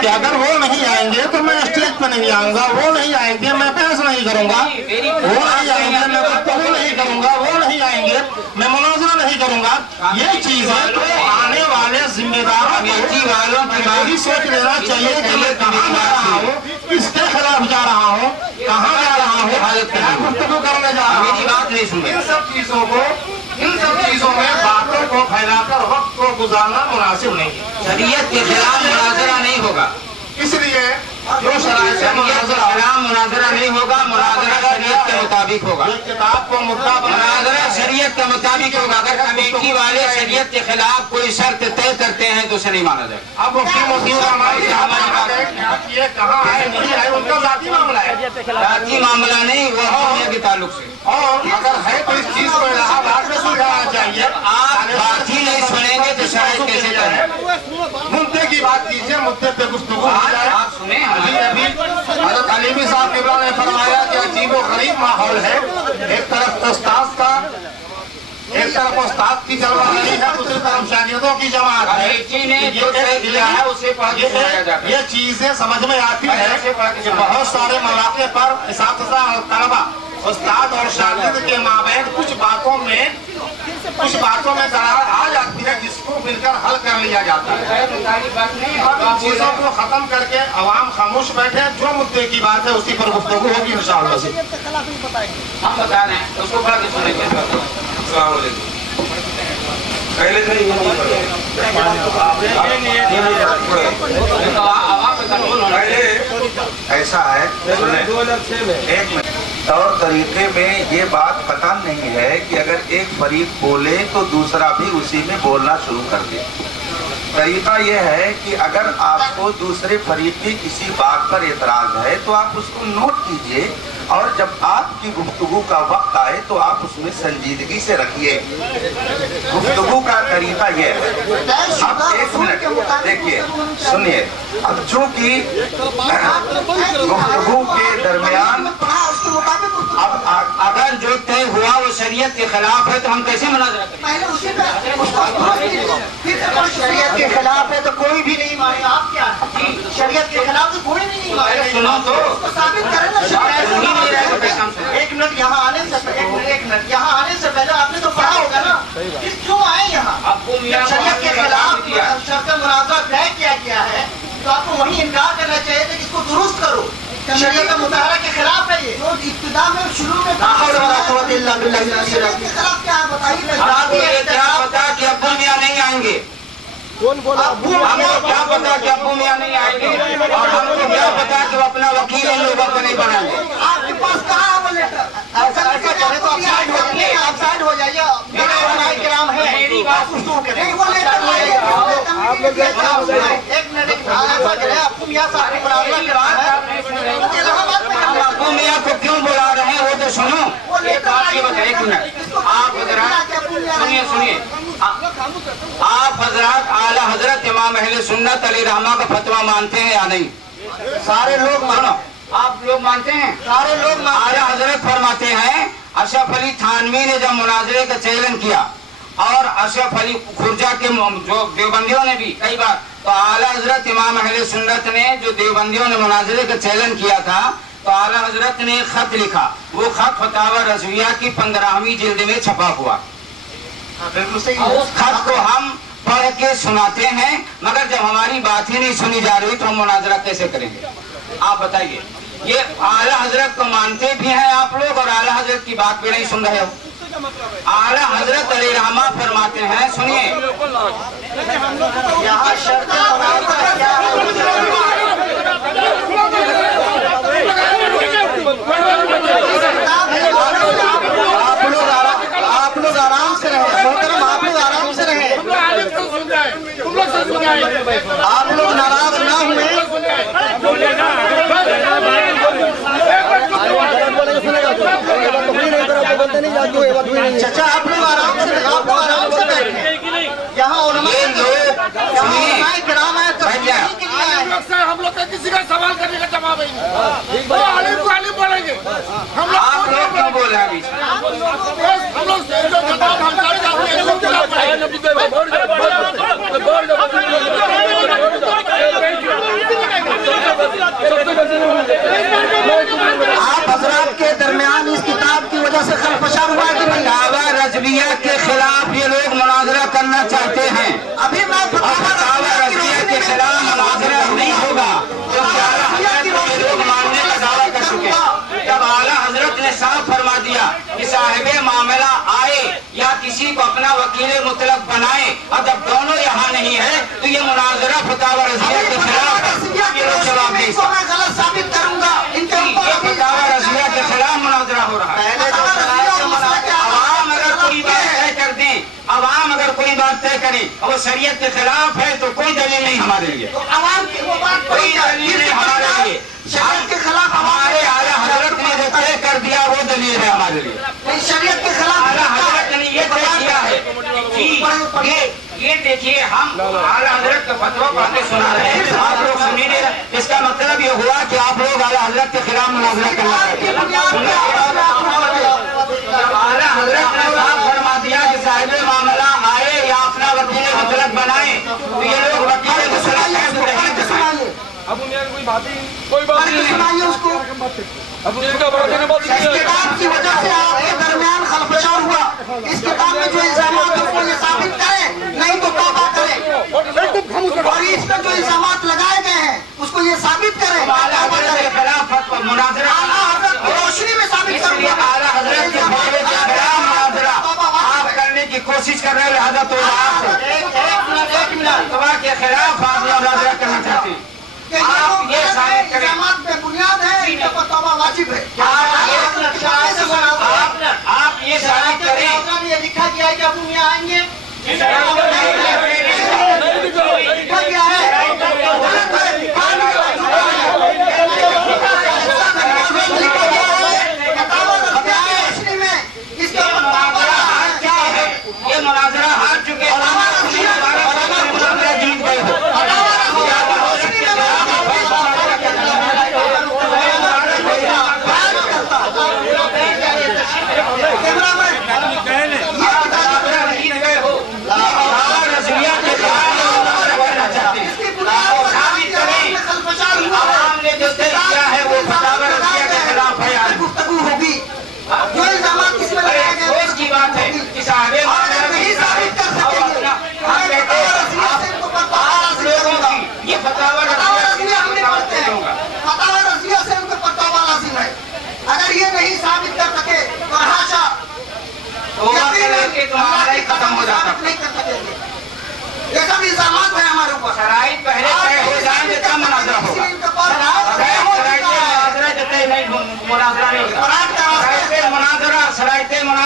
कि अगर वो नहीं आएंगे तो मैं स्टेज पर नहीं आऊंगा, वो नहीं आएंगे मैं बहस नहीं करूंगा, वो नहीं आएंगे मैं गुफ्तगू नहीं करूंगा, वो नहीं आएंगे मैं मुनाज़रा नहीं करूंगा। ये चीजें तो आने वाले जिम्मेदार कमेटी वालों की ही सोच लेना चाहिए कि मैं कहाँ जा रहा हूँ, किसके खिलाफ जा रहा हूँ, कहाँ जा रहा हूँ, गुफ्तगू करने जा रहा हूँ। मेरी बात नहीं सुन रहे। इन सब चीजों में बातों को फैलाकर वक्त को गुजारना मुनासिब नहीं है। शरीयत के खिलाफ मुनाज़रा नहीं होगा, इसलिए जो शरीयत के खिलाफ मुनाज़रा नहीं होगा, मुनाज़रा शरीयत के मुताबिक होगा। किताब को मुद्दा मुनाज़रा शरीयत के मुताबिक होगा। अगर कमेटी वाले शरीयत के खिलाफ कोई शर्त तय करते हैं तो उसे नहीं माना जाएगा। अब मुफ्ती मोदी ये कहाँ है नहीं है उनका जाती मामला है, जाती मामला नहीं, वो दुनिया के ताल्लुक से। और अगर है तो इस चीज को इलाहाबाद में सुलझाना चाहिए। आप बात ही नहीं सुनेंगे तो शायद कैसे करें। मुद्दे की बात कीजिए, मुद्दे पे गुफ्तगू हो जाए। आप सुने अभी हज़रत अलीमी साहब किबला ने फरमाया कि अजीब और गरीब माहौल है। एक तरफ उस्ताद की जलवा रही है, दूसरी तरफ शागिर्दों की जमात है। ये चीजें समझ में आती है कि बहुत सारे मौके पर इसातिज़ा और तलबा उस्ताद और शागिर्द के माबैन कुछ बातों में दरार आ जाती है जिसको मिलकर हल कर लिया जाता है। चीजों को खत्म करके अवाम खामोश बैठे, जो मुद्दे की बात है उसी पर गुफ्तगू होगी इंशाअल्लाह से। हम बता रहे हैं उसको पढ़ के सुनेंगे। पहले से ऐसा है, 2006 में एक तौर तरीके में ये बात पता नहीं है कि अगर एक फरीक बोले तो दूसरा भी उसी में बोलना शुरू कर दे। तरीका यह है कि अगर आपको दूसरे फरीक की किसी बात पर एतराज है तो आप उसको नोट कीजिए और जब आपकी गुफ्तगू का वक्त आए तो आप उसमें संजीदगी से रखिए। गुफ्तगू का तरीका यह है। अब एक मिनट देखिए, सुनिए। अब चूंकि गुफ्तगू के दरमियान के मुताबिक अब अगर जो तय हुआ वो शरीयत के खिलाफ है तो हम कैसे मुनाजरा करें? पहले उसी पे फिर शरीयत के खिलाफ है तो कोई भी नहीं मानेगा। आप क्या है? शरीयत के खिलाफ तो कोई भी नहीं मानेगा। सुनो तो उसको साबित करें ना। एक मिनट यहाँ आने से पहले आपने तो पढ़ा होगा ना कि क्यों आए यहाँ। शरीयत के खिलाफ शर्त मुनाजरा तय किया गया है तो आपको वही इनकार करना चाहिए था कि इसको दुरुस्त करो। शरीयत का मुताहरा के खिलाफ है ये। जो इब्तिदा में शुरू में के खिलाफ क्या है बताइए। क्या पता कि अब्बू मियाँ नहीं आएंगे? हमको क्या पता कि अब्बू मियाँ नहीं आएंगे और हमको क्या पता कि वो अपना वकील इन लोगों को नहीं बनाएंगे। आपके पास कहाँ है वो लेटर? ऐसा करे तो आप साइड हो जाइए। कराम है मेरी बात सुनो करें वो लेटर लाइए। एक मिनट ऐसा करें अब्बू मियाँ साहब को अब्बू मियाँ को क्यों बुला रहे हैं वो तो सुनो। एक बात ये बताइए। एक मिनट आप सुनिए आप हजरत आला हजरत इमाम अहले सुन्नत अली रहमा का फतवा मानते हैं या नहीं? सारे लोग मानो। आप लोग मानते हैं? सारे लोग। आला हजरत फरमाते हैं अशरफ अली थानवी ने जब मुनाजरे का चयन किया और अशरफ अली खुर्जा के जो देवबंदियों ने भी कई बार, तो आला हजरत इमाम अहले सुन्नत ने जो देवबंदियों ने मुनाजरे का चयन किया था तो आला हजरत ने एक खत लिखा। वो खत फतावा रज़विया की 15वीं जिल्द में छपा हुआ। बिल्कुल सही। उस खत को हम पढ़ के सुनाते हैं मगर जब हमारी बात ही नहीं सुनी जा रही तो हम मुनाजरा कैसे करेंगे? आप बताइए। ये आला हजरत को मानते भी हैं आप लोग और आला हजरत की बात भी नहीं सुन रहे हो। आला हजरत अली रहमा फरमाते हैं, सुनिए यहाँ शर्त आप लोग आराम से रहे मोहतरम, आप लोग आराम से रहे। आप लोग नाराज ना हुए। चाचा आप लोग आराम से बैठे। यहाँ हम लोग का किसी का सवाल करने का जवाब ही नहीं। आलिम को आलिम बोलेंगे हम लोग। आप लोग क्यों बोल रहे हैं? हम लोग आप हजरात के दरमियान इस किताब की वजह से खलफशा हुआ कि फतावा रज़विया के खिलाफ ये लोग मुनाजरा करना चाहते हैं। अभी मैं फतावा रज़विया के खिलाफ मुनाजरा नहीं होगा तो आला हजरत ये लोग मानने का दावा कर चुके। जब आला हजरत ने साफ फरमा दिया कि साहिबे मामला आए या किसी को अपना वकील मुतलक बनाए और जब दोनों यहाँ नहीं है तो ये मुनाजरा फतावा रज़विया के खिलाफ ये लोग जवाब नहीं। मैं गलत साबित करूंगा। फतावा रज़विया के खिलाफ मुनाजरा हो रहा है। आवाम अगर कोई बात तय कर दें, आवाम अगर कोई बात तय करे और वो शरीयत के खिलाफ है तो कोई दलील नहीं हमारे लिए। कोई दलील नहीं हमारे लिए। शरीयत के खिलाफ हमारे आला हजरत ने जो तय कर दिया वो दलील है हमारे लिए। शरीयत के खिलाफ आला हजरत ने ये तय किया है कि ये देखिए हम आला हजरत का फतवा पढ़ते सुना रहे हैं, आप लोग सुनिए। इसका मतलब ये हुआ कि आप लोग आला हजरत के खिलाफ मुनाजरा करना चाहते हैं। आला हजरत ने साफ फरमा दिया कि साहिब मामला आए या अपना वकील मुतलक बनाए तो ये लोग वकील मुतलक अबू मियां कोई बात ही नहीं सुनाइए उसको। अबू मियां का बात करने बात इस किताब की वजह से आपके दरमियान खलफशा हुआ। इस किताब में जो इल्जामात है उसको ये साबित करें, नहीं तो तौबा करें। और इस पर जो इल्जामात लगाए गए हैं उसको ये साबित करें। मुनाजरा रोशनी में साबित करूंगा। आला हजरत के खिलाफ मुनाजरा आप करने की कोशिश कर रहे हैं, लिहाजा तो एक मिनट के खिलाफ आप मुनाजरा करना चाहते हैं। आप ये साबित करें बुनियाद है, इन पर तौबा वाजिब है। आप ये साबित करें। ये लिखा गया है कि अबू मियां आएंगे। ये मुनाजरा हार चुके हैं।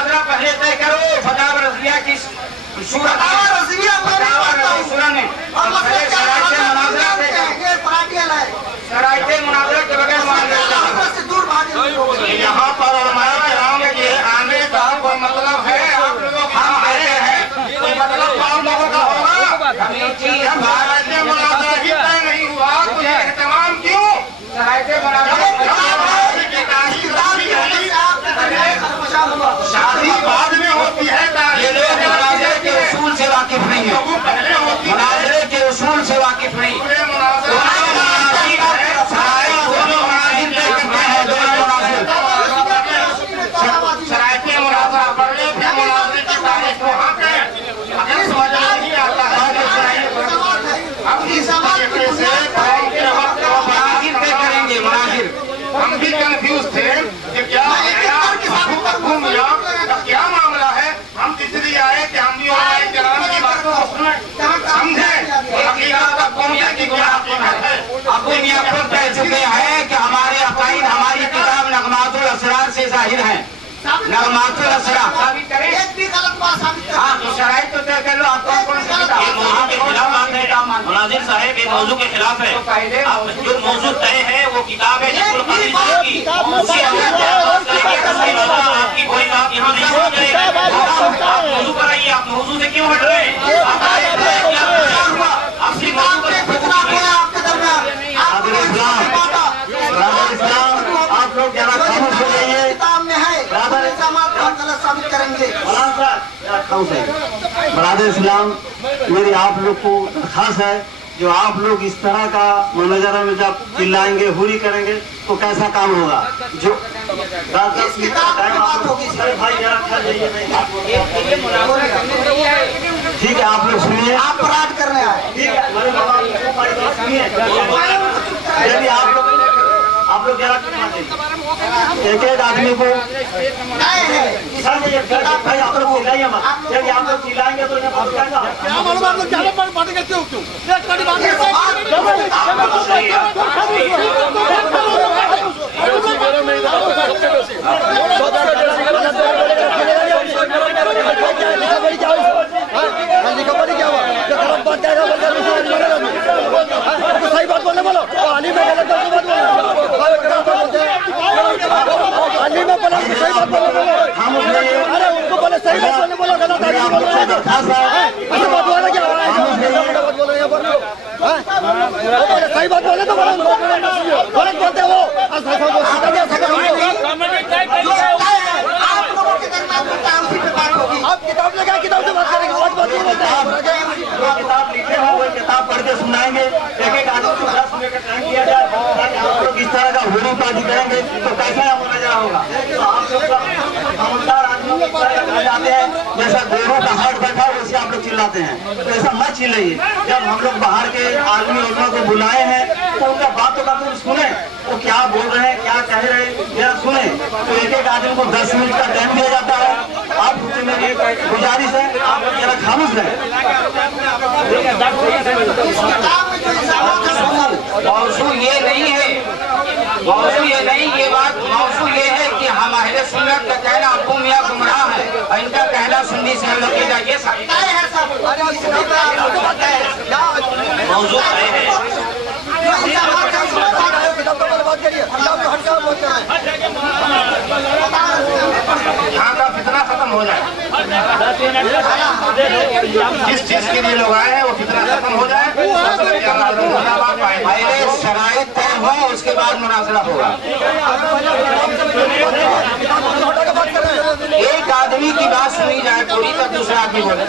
मुनाजरा पहले तय करो, फतावा रज़विया की सूरत शराइते मुनाजरा के बगैर यहाँ पर उलमाए किराम के आने का कोई मतलब है? आप लोगों हम आए हैं, कोई मतलब आप लोगों का होगा? शराइते मुनाजरा ही तय नहीं हुआ तो ये एहतमाम क्यों? शराइते मुनाजरा शादी बाद में होती है, ये लोग मुनाजरे के उसूल से वाकिफ नहीं है, मुनाजरे के उसूल से वाकिफ नहीं। शराइते मुनाजरा पढ़ने फिर मुनाजरे की तारीख वहाँ पे अगर समझ नहीं आता है अब इस तरीके से मुनाजिर तय करेंगे। मुनाजिर हम भी कंफ्यूज थे कि क्या क्या मामला है। हम इसलिए आए कि हम भी उलमाए किराम की बातों को सुने, समझे। अपने मियां खुद कह चुके हैं कि हमारे अकाईद हमारी किताब नगमातुल असरार से जाहिर है। नगमातुल असरार एक भी गलत बात साबित कर। हाँ तो शराइत तो तय कर लो। आप कौन सी किताब मुनाजिर साहब ये मौजू के खिलाफ है। जो मौजू तय है वो किताब है आपकी कोई बात यहाँ नहीं मौजू पर आइए। आप मौजू से क्यों हट रहे हैं? आप लोग जरा खामोश हो जाइए। साबित करेंगे। बरादर इस्लाम, मेरी आप लोग को दरखास्त है, जो आप लोग इस तरह का मुनाजरा में जब चिल्लाएंगे हुरी करेंगे तो कैसा काम होगा? जो ठीक है, आप लोग सुनिए। आप अपराध कर रहे हैं। ठीक है, यदि आप लोग जरा एक एक आदमी को भाई आप लोग चिल्लाइए मत। यदि आप लोग चिल्लाएंगे तो सही बात बोलने बोलो। अली में गलत बात बोलो। अली में बोलो सही बात बोलो। अरे उनको बोले सही बात बोलने बोलो, गलत आदमी बोलो। ऐसा बात बोला क्या? बात बोलो यहाँ पर सही बात बोले तो बोलो, गलत बोलते हो। आप किताब ले क्या किताब से बात करेंगे? आज बात नहीं बोलते हैं। किताब लिखे हो वही किताब पढ़ के सुनाएंगे। एक एक आदमी को 10 मिनट का टाइम दिया जाए। आप लोग इस तरह का हुरी बाजी करेंगे तो कैसा मुनाजरा होगा? तो आप लोग समझदार आदमी कहा जाते हैं जैसा गोरों का हाथ बैठा वैसे आप लोग चिल्लाते हैं। तो ऐसा मत चिल्लाइए। जब हम लोग बाहर के आदमी उलमा को बुलाए हैं तो उनका बात तो सुने, वो क्या बोल रहे हैं, क्या कह रहे हैं, जरा सुने। तो एक एक आदमी को 10 मिनट का टाइम दिया जाता है। आप मेरी गुजारिश है, आप लोग जरा खामोश रहें। मौजू ये नहीं है, मौजू ये नहीं, ये बात मौजू ये है कि हम अहले सुन्नत का कहना अबू मियां गुमराह है और इनका कहना सुन्नी से हम लोग की जाइए। मौजू यहाँ का फितना खत्म हो जाए। जिस चीज के लिए लोग आए हैं वो फितना खत्म हो जाए। पहले शराइत तय हो उसके बाद मुनाजरा होगा। एक आदमी की बात सुनी जाए पूरी तक दूसरा आदमी बोले।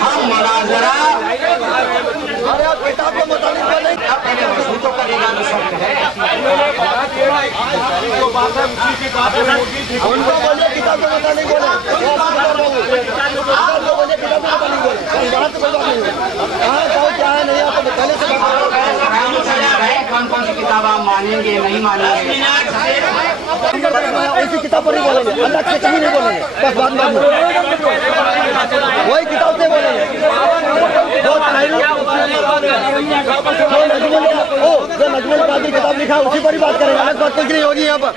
हम मुनाजरा किताब के मुताबिक पहले मजबूतों करेगा तो सब उनको बोले किताब के मुताबिक बोले। क्या है नहीं आपको पहले से कौन कौन सी किताब आप मानेंगे नहीं मानेंगे? ऐसी किताब पर नहीं बोलेंगे, अलग से कहीं नहीं बोलेंगे, बस बात में वही किताब से बोलेंगे। जो नजमुल कादरी किताब लिखा है उसी पर ही बात करेंगे, अलग बात कुछ नहीं होगी यहाँ पर।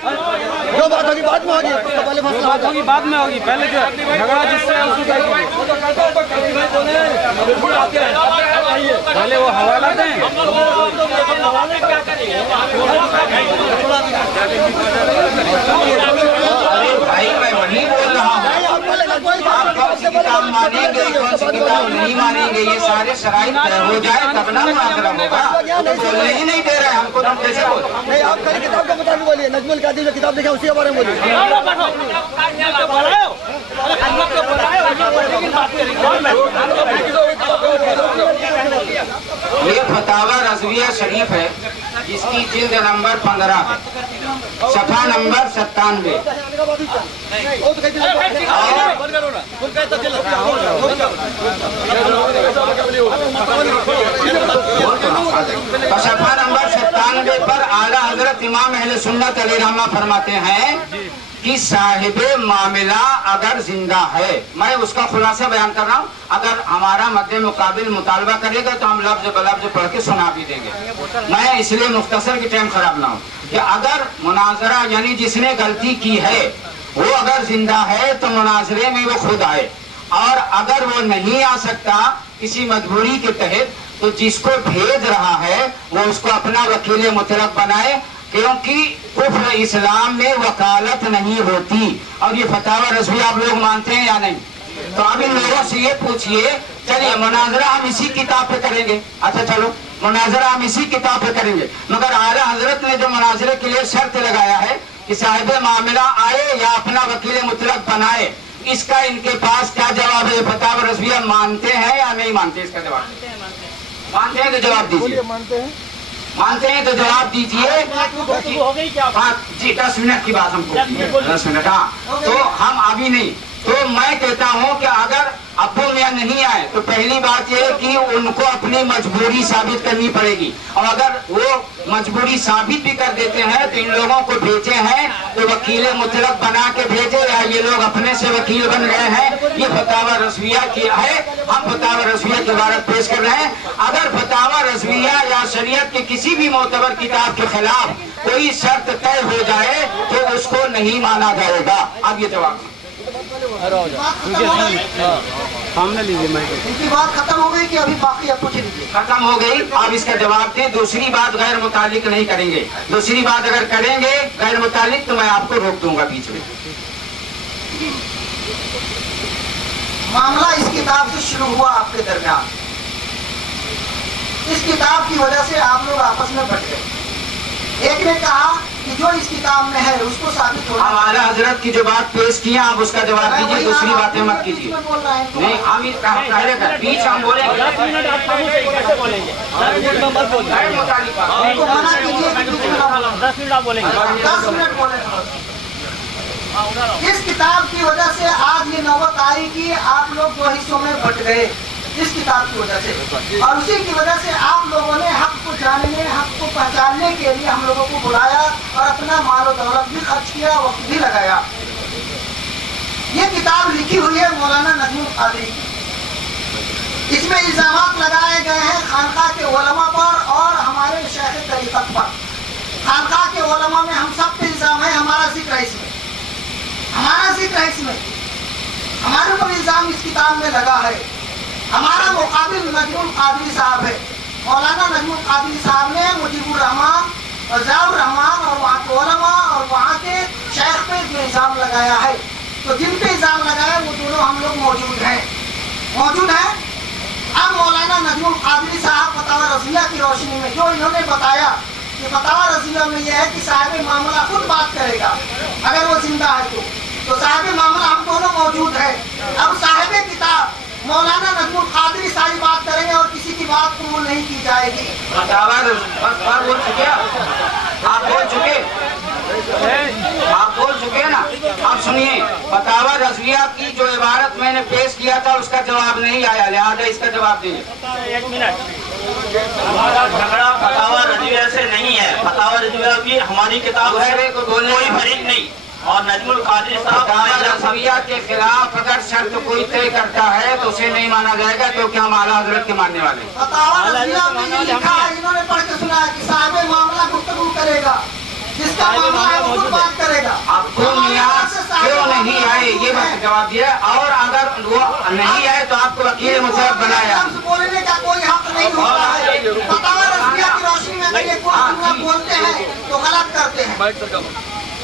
जो बात होगी बाद में होगी, पहले फैसला होगी बाद में होगी, पहले जो झगड़ा जिससे पहले वो हवाला दें। भाई मैं वही बोल रहा हूँ, आप कौन सी किताब मानेंगे कौन सी किताब नहीं मानेंगे, ये सारे शराइत हो जाए तब ना मुनाज़रा होगा। बोलने ही नहीं दे रहे हमको, तुम कैसे बोल? नहीं, आप खाली किताब के मुताबिक बोलिए, नजमुल कादरी जो किताब लिखा है उसी के बारे में बोलिए। ये फतावा रज़विया शरीफ है, जिसकी जिल्द नंबर 15 है, सफ़ा नंबर 97। तो सफ़ा नंबर 97 पर आला हजरत इमाम अहले सुन्नत अलैहिर्रहमा फरमाते हैं कि साहिबे मामला अगर जिंदा है, मैं उसका खुलासा बयान कर रहा हूँ, अगर हमारा मद्दे मुकाबिल मुतालबा करेगा तो हम लफ्ज बलफ्ज पढ़ के सुना भी देंगे। मैं इसलिए मुख्तसर की टाइम खराब ना हो कि अगर मुनाजरा यानी जिसने गलती की है वो अगर जिंदा है तो मुनाजरे में वो खुद आए, और अगर वो नहीं आ सकता किसी मजबूरी के तहत तो जिसको भेज रहा है वो उसको अपना वकील मुतलक बनाए, क्योंकि कुफ्र इस्लाम में वकालत नहीं होती। और ये फतावा रज़वी आप लोग मानते हैं या नहीं? तो अब इन लोगों से ये पूछिए, चलिए मुनाजरा हम इसी किताब पे करेंगे, अच्छा चलो मुनाजरा हम इसी किताब पे करेंगे, मगर आला हजरत ने जो मुनाजरे के लिए शर्त लगाया है कि साहिब मामला आए या अपना वकील मुतलक बनाए, इसका इनके पास क्या जवाब है? फतावा रज़विया मानते हैं या नहीं मानते? इसका जवाब मानते हैं तो जवाब दीजिए। मानते हैं तो जवाब दीजिए। जी 10 मिनट की बात हमको, 10 मिनट। हाँ, तो हम अभी नहीं, तो मैं कहता हूँ कि अगर अब्बू मियाँ नहीं आए तो पहली बात यह है कि उनको अपनी मजबूरी साबित करनी पड़ेगी, और अगर वो मजबूरी साबित भी कर देते हैं तो इन लोगों को भेजे हैं तो वकील मुतलक बना के भेजे, या ये लोग अपने से वकील बन गए हैं। ये फतावा रज़विया किया है, हम फतावा रज़विया की इबारत पेश कर रहे हैं। अगर फतावा रज़विया या शरीयत के किसी भी मोतबर किताब के खिलाफ कोई शर्त तय हो जाए तो उसको नहीं माना जाएगा। अब ये जवाब सामने लीजिए, इनकी बात खत्म हो गई कि अभी बाकी आप पूछ लीजिए? खत्म हो गई, आप इसका जवाब दें। दूसरी बात गैर मुतालिक नहीं करेंगे, दूसरी बात अगर करेंगे गैर मुतालिक तो मैं आपको रोक दूंगा बीच में। मामला इस किताब से शुरू हुआ आपके दरमियान, इस किताब की वजह से आप लोग आपस में बट गए। एक ने कहा कि जो इस किताब में है उसको साबित होना। हम आला हजरत की जो बात पेश की आप उसका जवाब दीजिए, दूसरी बातें मत कीजिए। नहीं, हम इसका बीच हम बोलेंगे, 10 मिनट आप कैसे बोलेंगे? 10 मिनट में मत बोलिए, 10 मिनट आप बोलेंगे, 10 मिनट बोलेंगे। इस किताब की वजह से आज ये नौबत आई कि आप लोग दो हिस्सों में बट गए, इस किताब की वजह से, और उसी की वजह से आप लोगों ने हक को जानने, हक को पहचानने के लिए हम लोगों को बुलाया और अपना माल और दौलत भी खर्च किया, वक्त भी लगाया। ये किताब लिखी हुई है मौलाना नजमुल कादरी की। इसमें इल्जामात लगाए गए हैं खानका के उलमा पर और हमारे शेख तरीक़त पर। खानका के उलमा में हम सब पे इल्जाम है, हमारा जिक्र है इसमें, हमारा जिक्र है इसमें, हमारे ऊपर इल्जाम इस किताब में लगा है। हमारा मुकाबिल नजमुल कादरी साहब है। मौलाना नजमुल कादरी साहब ने मुजीबुर रहमान, रज़ाउर रहमान और वहाँ के उलमा और वहाँ के शेख पे जो इल्जाम लगाया है, तो जिन पे इल्जाम लगाया वो दोनों हम लोग मौजूद हैं। अब मौलाना नजमुल कादरी साहब फतावा रज़विया की रोशनी में जो इन्होंने बताया कि फतावा रज़विया में यह है कि साहिब मामला खुद बात करेगा अगर वो जिंदा है तो साहिब मामला हम दोनों मौजूद है। अब साहिब किताब मौलाना नजमुल कादरी सारी बात करेंगे और किसी की बात कबूल नहीं की जाएगी। बोल चुके, आप बोल चुके, आप बोल चुके ना। आप सुनिए, फतावा रज़विया की जो इबारत मैंने पेश किया था उसका जवाब नहीं आया, लिहाजा इसका जवाब दीजिए। 1 मिनट। हमारा झगड़ा फतावा रज़विया से नहीं है, फतावा रज़विया भी हमारी किताब है, कोई फरीक नहीं। और नजमुल कादरी साहब रज़विया के खिलाफ अगर शर्त कोई तय करता है तो उसे नहीं माना जाएगा, क्योंकि हम आला हजरत के मानने वाले। इन्होंने पढ़ के सुना कि साहब मामला गुफ्तगू करेगा, जिसका मामला है वो खुद बात करेगा। आपको मियाँ क्यों नहीं आए ये बात जवाब दिया, और अगर वो नहीं आए तो आपको वकील मुसरफ बनाया। बोलने का कोई हक नहीं होता है। फतवा रज़विया की रोशनी में अगर ये कोई जुमला बोलते हैं तो गलत करते हैं।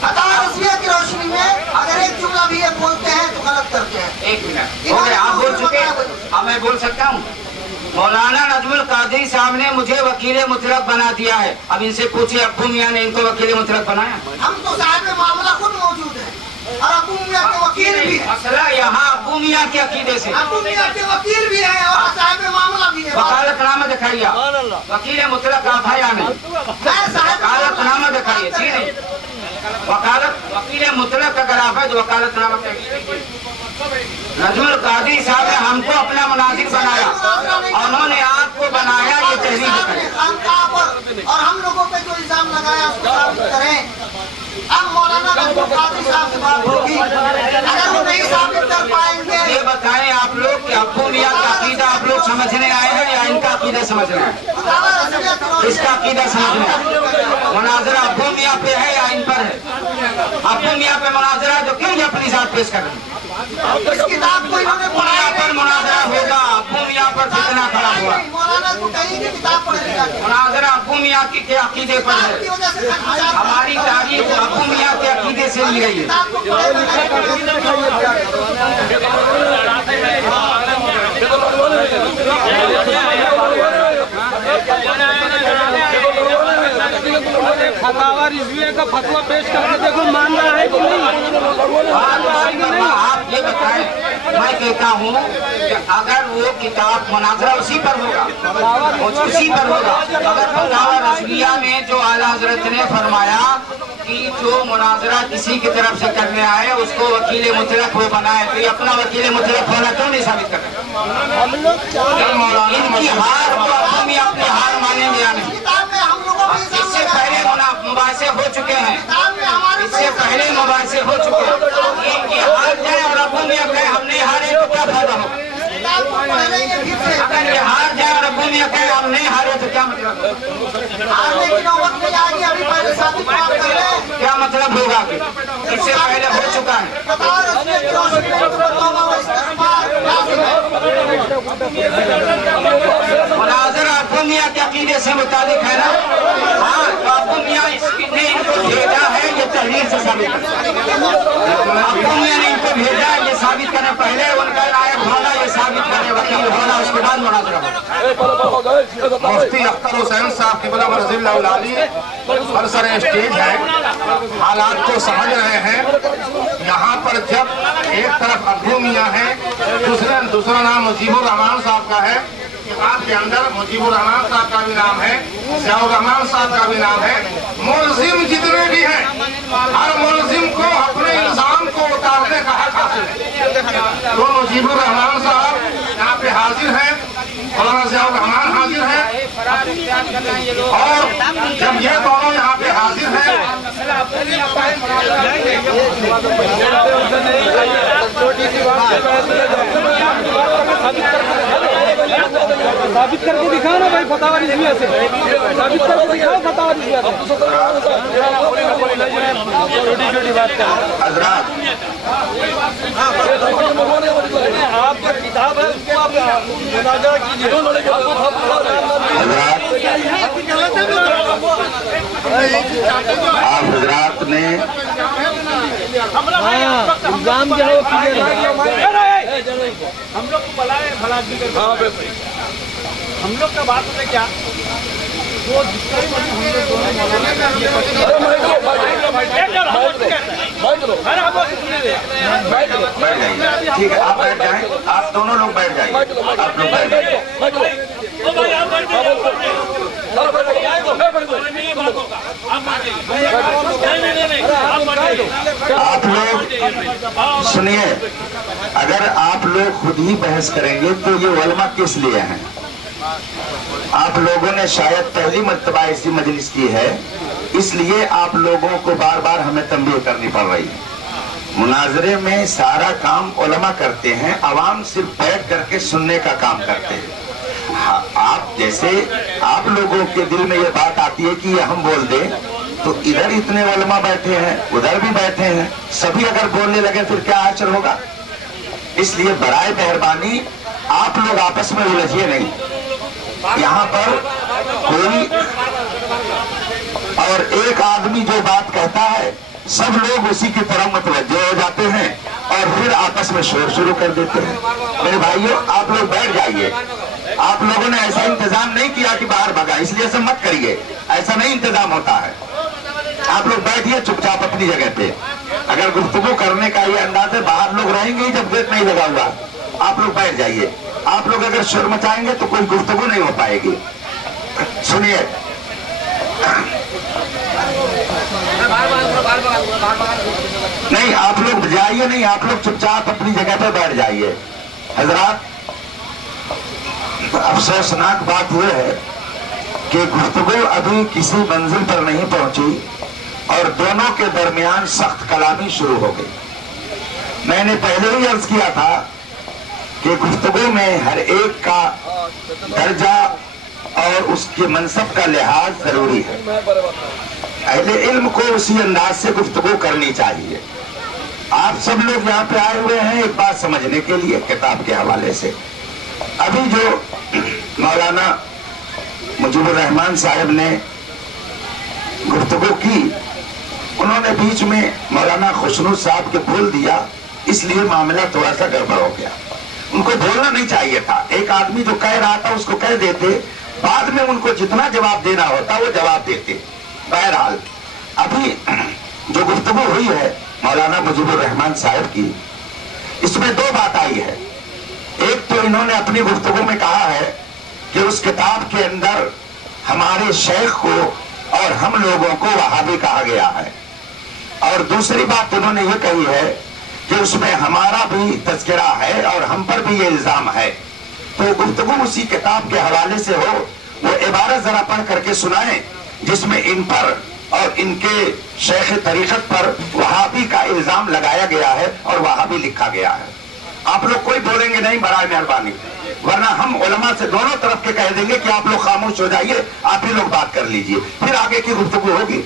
फतवा रज़विया की रोशनी में अगर एक जुमला भी ये बोलते हैं तो गलत करते हैं। एक मिनट हो गए, आप बोल चुके, अब मैं बोल सकता हूँ। मौलाना नजमुल कादरी साहब ने मुझे वकील मुतलक बना दिया है। अब इनसे पूछिए अब्बू मियाँ ने इनको वकील मुतलक बनाया? हम तो साहब में मामला खुद मौजूद है और अब्बू मियाँ के वकील भी है। मसला यहाँ अब्बू मियाँ के अकीदे से, अब्बू मियाँ के वकील भी है और साहब में मामला भी है। वकालतनामा दिखाइए, वकील मुतलक आप है या नहीं? वकालतनामा दिखाइए। ठीक है, वकील मुतलक अगर आप है तो वकालतनामा। नजमुल कादरी साहब ने हमको अपना मुनाजिर बनाया, उन्होंने आपको बनाया, ये तहरीर और हम लोगों पे जो इल्जाम लगाया उसको साबित करें। अब मौलाना नजमुल कादरी साहब से बात होगी, अगर वो नहीं साबित कर पाएंगे। ये बताएं आप लोग कि अब्बू मियाँ का अकीदा आप लोग समझने आए हैं या इनका अकीदा समझ रहे हैं? इसका अकीदा समझने मुनाजरा अब्बू मियाँ पे है या इन पर है? अब्बू मियाँ पे मुनाजरा जो क्यों ये अपनी जात पेश कर रहे हैं? इस किताब को इन्होंने पढ़ा पर मुनाजरा होगा, अब्बू मियाँ पर कितना खड़ा हुआ? मौलाना को कहीं की किताब पढ़ेगा मुनाजरा अब्बू मियाँ के अकीदे पर है। हमारी तारीख अब्बू मियाँ के अकीदे से ली गई है। फतवा रिजवी का फतवा पेश करके देखो मान रहा है कि नहीं। आप ये बताएं, मैं कहता हूँ कि अगर वो किताब मुनाजरा उसी पर होगा, उसी पर होगा। अगर फतवा रिजविया में जो आला हजरत ने फरमाया कि जो मुनाजरा किसी की तरफ से करने आए उसको वकील मुतलक वो बनाए, तो ये अपना वकील मुतलक होना क्यों नहीं साबित कर रहे? इनकी हार को हम अपनी हार मानेंगे या नहीं? इससे पहले मुबासे हो चुके हैं, इससे पहले मुबासे हो चुके हैं। इनकी हार जाए और अब्बू मियाँ कहे हम नहीं हारे तो क्या फायदा होगा? अगर ये हार जाए और अब्बू मियाँ कहे हम नहीं हारे तो क्या मतलब? क्या मतलब होगा? इससे पहले हो चुका है। मुनाज़रा अब्बू मियाँ के अकीदे से मुताबिक है ना? हाँ, तो अब्बू मियाँ ने इनको भेजा है ये तहरीर से साबित कर। अब्बू मियाँ ने इनको भेजा है ये साबित करने, पहले उनका नायक होना ये साबित करे, वकील होना, उसके बाद मुनाज़रा। मुफ्ती अख्तर हुसैन साहब की बला मरज़िल्लाहुल-आली पर सर स्टेज है, हालात को समझ रहे हैं। यहाँ पर जब एक तरफ अब्बू मियाँ है, दूसरा नाम मुजीबुर रहमान साहब का है, आपके अंदर मुजीबुर रहमान साहब का भी नाम है, ज़ियाउर रहमान साहब का भी नाम है। मुलजिम जितने भी हैं, हर मुलजिम को अपने इल्जाम को उतारने का हक हासिल है। तो मुजीबुर रहमान साहब यहाँ पे हाजिर हैं, मौलाना ज़ियाउर रहमान हाजिर हैं, और जब ये दोनों यहाँ पे हाजिर हैं, साबित करके दिखाओ ना भाई, फतवा रिजविया से साबित करके दिखाओ, फतवा रिजविया से। छोटी छोटी बात कर आपका किताब है उसको आप मुनाज़रा कीजिए। आप हजरात ने एग्जाम जो है हम लोग को भला आदमी करके हम लोग का बात है क्या वो जिसका भी ठीक है, आप बैठ जाएं, आप दोनों लोग बैठ जाइए, आप लोग बैठ जाइए। आप लोग सुनिए, अगर आप लोग खुद ही बहस करेंगे तो ये उलमा किस लिए हैं? आप लोगों ने शायद पहली मर्तबा ऐसी मजलिस की है, इसलिए आप लोगों को बार बार हमें तंबीह करनी पड़ रही है। مناظرے میں سارا کام علماء کرتے ہیں، عوام صرف بیٹھ کر کے سننے کا کام کرتے ہیں۔ آپ جیسے آپ لوگوں کے دل میں یہ بات آتی ہے کہ یہ ہم بول دیں، تو ادھر اتنے علماء بیٹھے ہیں، ادھر بھی بیٹھے ہیں، سبھی اگر بولنے لگے پھر کیا حاصل ہوگا؟ اس لیے برائے مہربانی آپ لوگ آپس میں الجھیے نہیں، یہاں پر کوئی اور ایک آدمی جو بات کہتا ہے سب لوگ اسی کی طرف متوجہ ہو جاتے ہیں اور پھر آپس میں شور شروع کر دیتے ہیں۔ میرے بھائیوں، آپ لوگ بیٹھ جائیے۔ آپ لوگوں نے ایسا انتظام نہیں کیا کہ باہر بھگا، اس لیے ایسا مت کریے، ایسا نہیں انتظام ہوتا ہے۔ آپ لوگ بیٹھیے چپ چاپ اپنی جگہ پہ۔ اگر گفتگو کرنے کا یہ انداز ہے، باہر لوگ رہیں گے جب گیٹ نہیں لگا ہوا، آپ لوگ بیٹھ جائیے۔ آپ لوگ اگر شور مچائیں گے تو کوئی گفتگو نہیں ہو پائے گی۔ سنیے، نہیں آپ لوگ جائیے، نہیں آپ لوگ چپ چاپ اپنی جگہ پہ بیٹھ جائیے۔ حضرات، افسوسناک بات یہ ہے کہ گفتگو ابھی کسی منزل پر نہیں پہنچی اور دونوں کے درمیان سخت کلامی شروع ہو گئی۔ میں نے پہلے ہی عرض کیا تھا کہ گفتگو میں ہر ایک کا درجہ اور اس کے منصب کا لحاظ ضروری ہے۔ اہل علم کو اسی انداز سے گفتگو کرنی چاہیے۔ آپ سب لوگ یہاں پہ آئے ہوئے ہیں ایک بات سمجھنے کے لیے کتاب کے حوالے سے۔ ابھی جو مولانا مجیب الرحمان صاحب نے گفتگو کی، انہوں نے بیچ میں مولانا خوشنود صاحب کے بھول دیا، اس لیے معاملہ تھوڑا سا گڑبڑ ہو گیا۔ ان کو بولنا نہیں چاہیے تھا، ایک آدمی جو کہہ رہا تھا اس کو کہہ دیتے، بعد میں ان کو جتنا جواب دینا ہوتا وہ جواب دیتے۔ بہرحال ابھی جو گفتگو ہوئی ہے مولانا مجیب الرحمان صاحب کی، اس میں دو بات آئی ہے۔ ایک تو انہوں نے اپنی گفتگو میں کہا ہے کہ اس کتاب کے اندر ہمارے شیخ کو اور ہم لوگوں کو وہابی کہا گیا ہے، اور دوسری بات انہوں نے یہ کہی ہے کہ اس میں ہمارا بھی تذکرہ ہے اور ہم پر بھی یہ الزام ہے۔ تو گفتگو اسی کتاب کے حوالے سے ہو، وہ عبارت ذرا پڑھ کر کے سنائیں جس میں ان پر اور ان کے شیخ طریقت پر وہابی کا الزام لگایا گیا ہے اور وہابی لکھا گیا ہے۔ آپ لوگ کوئی بولیں گے نہیں برائے مہربانی، ورنہ ہم علماء سے دونوں طرف کے کہہ دیں گے کہ آپ لوگ خاموش ہو جائیے، آپ ہی لوگ بات کر لیجئے، پھر آگے کی گفتگو ہوگی۔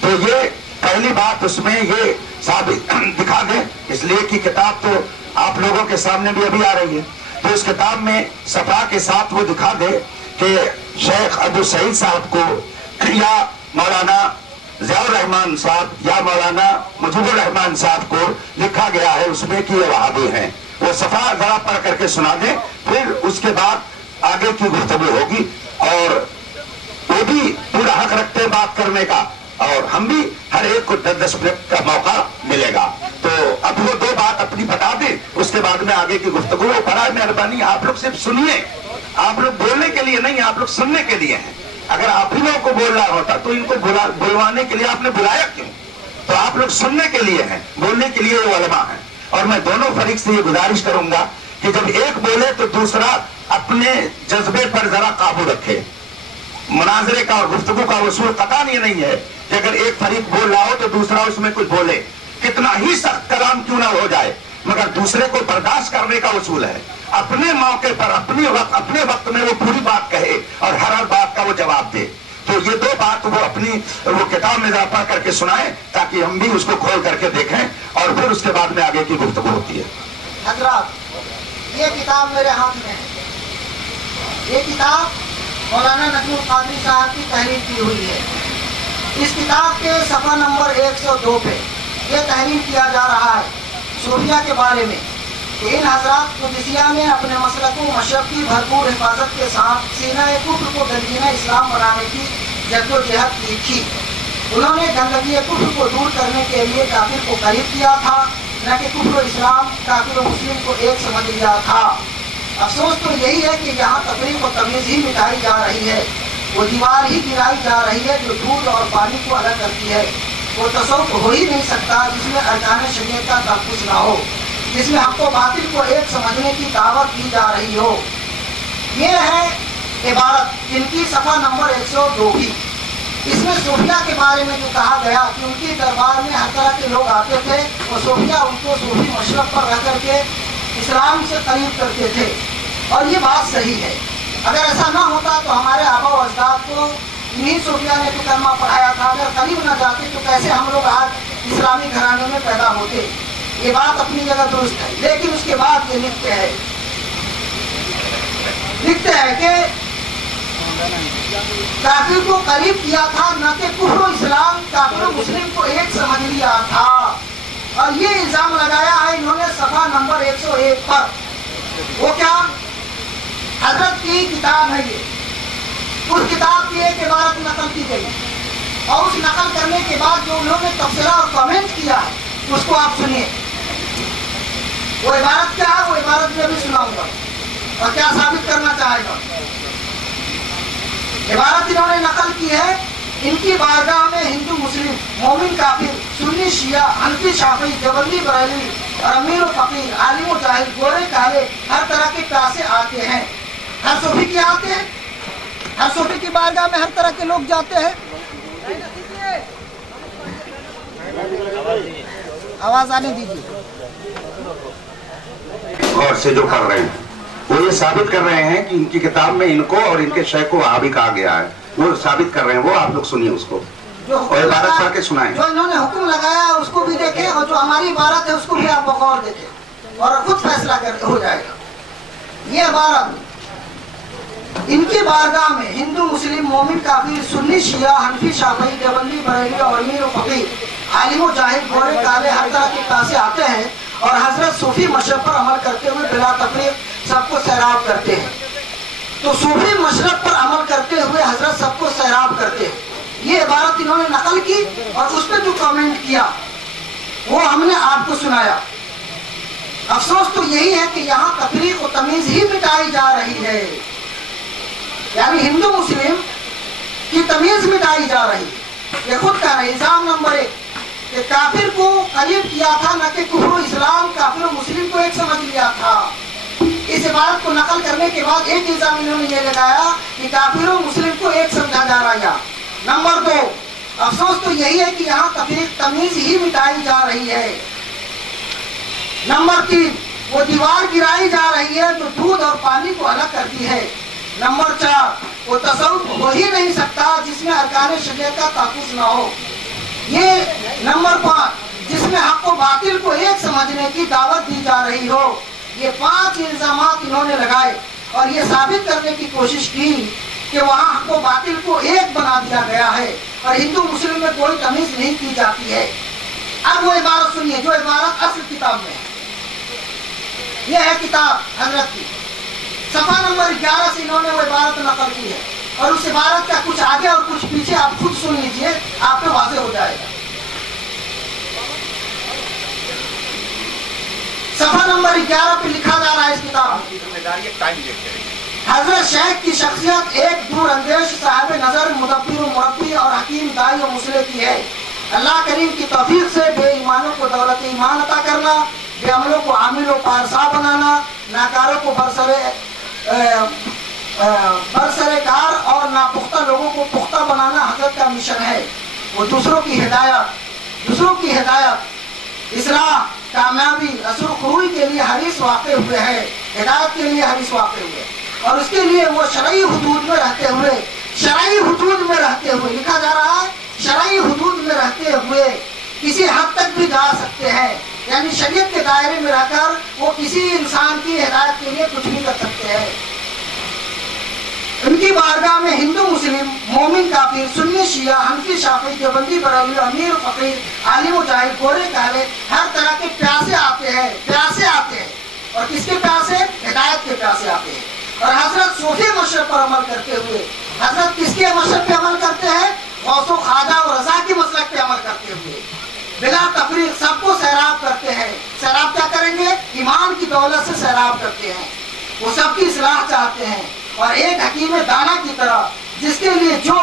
تو یہ پہلی بات اس میں یہ ثابت دکھا دیں، اس لیے کہ کتاب تو آپ لوگوں کے سامنے بھی ابھی آ رہی ہے، تو اس کتاب میں صفحہ کے ساتھ وہ دکھا دے کہ شیخ ابو سعید صاحب کو یا مولانا ضیاء الرحمان صاحب یا مولانا مجیب الرحمان صاحب کو لکھا گیا ہے اس میں کہ یہ وہابی ہیں۔ وہ صفحہ ذرا پڑھ کر کے سنا دیں، پھر اس کے بعد آگے کی گفتگو ہوگی، اور وہ بھی پورا حق رکھتے ہیں بات کرنے کا، اور ہم بھی ہر ایک کو 10 منٹ کا موقع ملے گا۔ تو اب وہ دو بات اپنی بتا دیں، اس کے بعد میں آگے کی گفتگو۔ برائے مہربانی آپ لوگ صرف سنیے، آپ لوگ بولنے کے لیے نہیں، آپ لوگ سننے کے لیے ہیں۔ اگر آپ ہی لوگوں کو بولنا ہوتا تو ان کو بلوانے کے لیے آپ نے بلایا کیوں؟ تو آپ لوگ سننے کے لیے ہیں، بولنے کے لیے وہ علماء ہیں۔ اور میں دونوں فریق سے یہ گزارش کروں گا کہ جب ایک بولے تو دوسرا اپنے جذبے پر ذرا قابو رکھے۔ مناظرے کا اور گفتگو کا اصول قطعاً یہ نہیں ہے کہ اگر ایک فریق بول رہا ہو تو دوسرا اس میں کچھ بولے، کتنا ہی سخت کلام کیوں نہ ہو جائے، مگر دوسرے کو برداشت کرنے کا اصول ہے۔ اپنے موقع پر اپنے وقت میں وہ پوری بات کہے اور ہر بات کا وہ جواب دے۔ تو یہ دو بات وہ اپنی وہ کتاب میں ذرا پڑھ کر کے سنائیں تاکہ ہم بھی اس کو کھول کر کے دیکھیں، اور پھر اس کے بعد میں آگے کی گفتگو ہوتی ہے۔ حضرات، یہ کتاب میرے ہاتھ میں ہے۔ یہ کتاب مولانا نجم القادری صاحب کی تحریر کی ہوئی ہے۔ اس کتاب کے صفحہ نمبر 102 پہ یہ تحریر کیا جا رہا ہے صوفیہ کے بارے میں کہ ان حضرات قدسیہ نے اپنے مسلک و مشرب کی بھرپور حفاظت کے ساتھ سینہ کفر کو گنجینہ اسلام بنانے کی جدوجہد کی تھی۔ انہوں نے گندگی کفر کو دور کرنے کے لیے کافر کو قریب کیا تھا، نہ کہ کفر و اسلام کافر و مسلم کو ایک سمجھ لیا تھا۔ افسوس تو یہی ہے کہ یہاں تفریق و تمیز ہی مٹائی جا رہی ہے، وہ دیوار ہی گرائی جا رہی ہے جو دودھ اور پانی کو الگ کرتی ہے۔ وہ تصوف ہو ہی نہیں سکتا جس میں ارکان شریعت کا تحفظ نہ ہو، جس میں حق و باطل کو ایک سمجھنے کی دعوت دی جا رہی ہو۔ یہ ہے عبارت ان کی صفحہ نمبر 102 کی۔ इसमें सूफिया के बारे में जो कहा गया कि उनके दरबार में हर तरह के लोग आते थे और सूफिया उनको सूफी मशरब पर रह करके इस्लाम से करीब करते थे, और ये बात सही है। अगर ऐसा ना होता तो हमारे आबा व अजदाद को इन्हीं सूफिया ने तो कलमा पढ़ाया था। अगर करीब ना जाते तो कैसे हम लोग आज इस्लामी घराने में पैदा होते। ये बात अपनी जगह दुरुस्त है। लेकिन उसके बाद ये लिखते हैं कि काफिर को करीब किया था, न कि कुफ्र इस्लाम काफिर मुस्लिम को एक समझ लिया था। और ये इल्जाम लगाया है इन्होंने सफा नंबर 101 पर। वो क्या? हजरत की किताब है ये, उस किताब की एक इबारत नकल की गई, और उस नकल करने के बाद जो उन्होंने तफसीरा और कमेंट किया है उसको आप सुनिए। वो इबारत क्या है, वो इबारत मैं भी सुनाऊंगा और क्या साबित करना चाहेगा। इबारत इन्होंने नकल की है, इनकी बारगाह में हिंदू मुस्लिम मोमिन काफिर सुन्नी शिया हनफी शाफी देवबंदी बरेलवी और अमीर और फकीर आलिम और जाहिल गोरे काले हर तरह के प्यासे आते हैं। हर सूफी के आते हैं, हर सूफी की बारगाह में हर तरह के लोग जाते हैं। आवाज आने दीजिए। और से जो पढ़ रहे हैं वो ये साबित कर रहे हैं कि इनकी किताब में इनको और इनके शेख को वहाबी कहा गया है, वो साबित कर रहे हैं। वो आप लोग सुनिए उसको और इबारत पढ़ के सुनाएं। जो इन्होंने हुक्म लगाया उसको भी देखें और जो हमारी इबारत है उसको भी आप बगौर देखें और खुद फैसला कर हो जाएगा। ये इबारत इनकी बारगाह में हिंदू मुस्लिम मोमिन काफिर सुन्नी शिया हनफी शाफी देवबंदी बरेलवी और अमीर और फकीर आलिम जाहिल गोरे काले हर तरह के प्यासे आते हैं और हजरत सूफी मशरब पर अमल करते हुए बिला तफरीक सबको सैराब करते हैं। तो सूफी मशरब पर अमल करते हुए हजरत सबको सैराब करते हैं। ये इबारत इन्होंने नकल की और उस पर जो कमेंट किया वो हमने आपको सुनाया। अफसोस तो यही है कि यहाँ तफरीक और तमीज ही मिटाई जा रही है, यानी हिंदू मुस्लिम की तमीज मिटाई जा रही है। ये खुद कह रहे इल्जाम नंबर 1 कि काफिर को करीब किया था, न कि कुफ्र इस्लाम काफिर मुस्लिम को एक समझ लिया था। इस इबारत को नकल करने के बाद एक इल्जाम इन्होंने ये लगाया कि काफिर और मुस्लिम को एक समझा जा रहा है। नंबर 2, अफसोस तो यही है कि यहाँ तफरीक तमीज ही मिटाई जा रही है। नंबर 3, वो दीवार गिराई जा रही है जो दूध और पानी को अलग करती है। नंबर 4, वो तसव्वुफ हो ही नहीं सकता जिसमें अरकान शरीयत का तहफ़्फ़ुज़ ना हो। ये नंबर 5, जिसमें हक को बातिल को एक समझने की दावत दी जा रही हो। ये 5 इल्जामात इन्होंने लगाए और ये साबित करने की कोशिश की कि वहाँ हक को बातिल को एक बना दिया गया है और हिंदू मुस्लिम में कोई तमीज नहीं की जाती है। अब वो इबारत सुनिए जो इबारत असल किताब में है। यह है किताब हजरत की, सफा नंबर 11 से इन्होंने वो इबारत नकल की है और उस इबारत का कुछ आगे और कुछ पीछे आप खुद सुन लीजिए, आप पे वाज़ेह हो जाएगा। सफा नंबर 11 पे लिखा जा रहा है इस किताब में, हजरत शेख की शख्सियत एक दूर अंदेश साहिब नजर मुदब्बिर मुरब्बी और हकीम दाई और मुसले की है। अल्लाह करीम की तौफीक से बेईमानों को दौलत ईमान अता करना, बेअमलों को आमिल और पारसा बनाना, नाकारों को बरसरेकार और नापुख्ता लोगों को पुख्ता बनाना हजरत का मिशन है। वो दूसरों की हिदायत इस्लाह कामयाबी रसूल खुरूई के लिए हरीस वाक़े हुए हैं, हिदायत के लिए हरीस वाक़े हुए और उसके लिए वो शरई हुदूद में रहते हुए लिखा जा रहा है, शरई हुदूद में रहते हुए किसी हद तक भी जा सकते हैं, यानी शरीयत के दायरे में रहकर वो किसी इंसान की हिदायत के लिए कुछ भी कर सकते हैं। उनकी बारगाह में हिंदू मुस्लिम मोमिन काफिर सुन्नी शिया हनफी शाफी देवबंदी बरेलवी अमीर फकीर आलिम जाहिल गोरे काले हर तरह के प्यासे आते हैं और किसके प्यासे? हिदायत के प्यासे आते हैं। और हजरत सूफी मशरब पर अमल करते हुए, हजरत किसके मशरब पे अमल करते हैं? गौसो ख्वाजा और रजा के मसलक पे अमल करते हुए बिला तफरीक सबको सैराब करते हैं। सैराब क्या करेंगे? ईमान की दौलत से सैराब करते हैं। वो सबकी इस्लाह चाहते हैं और एक हकीम दाना की तरह जिसके लिए जो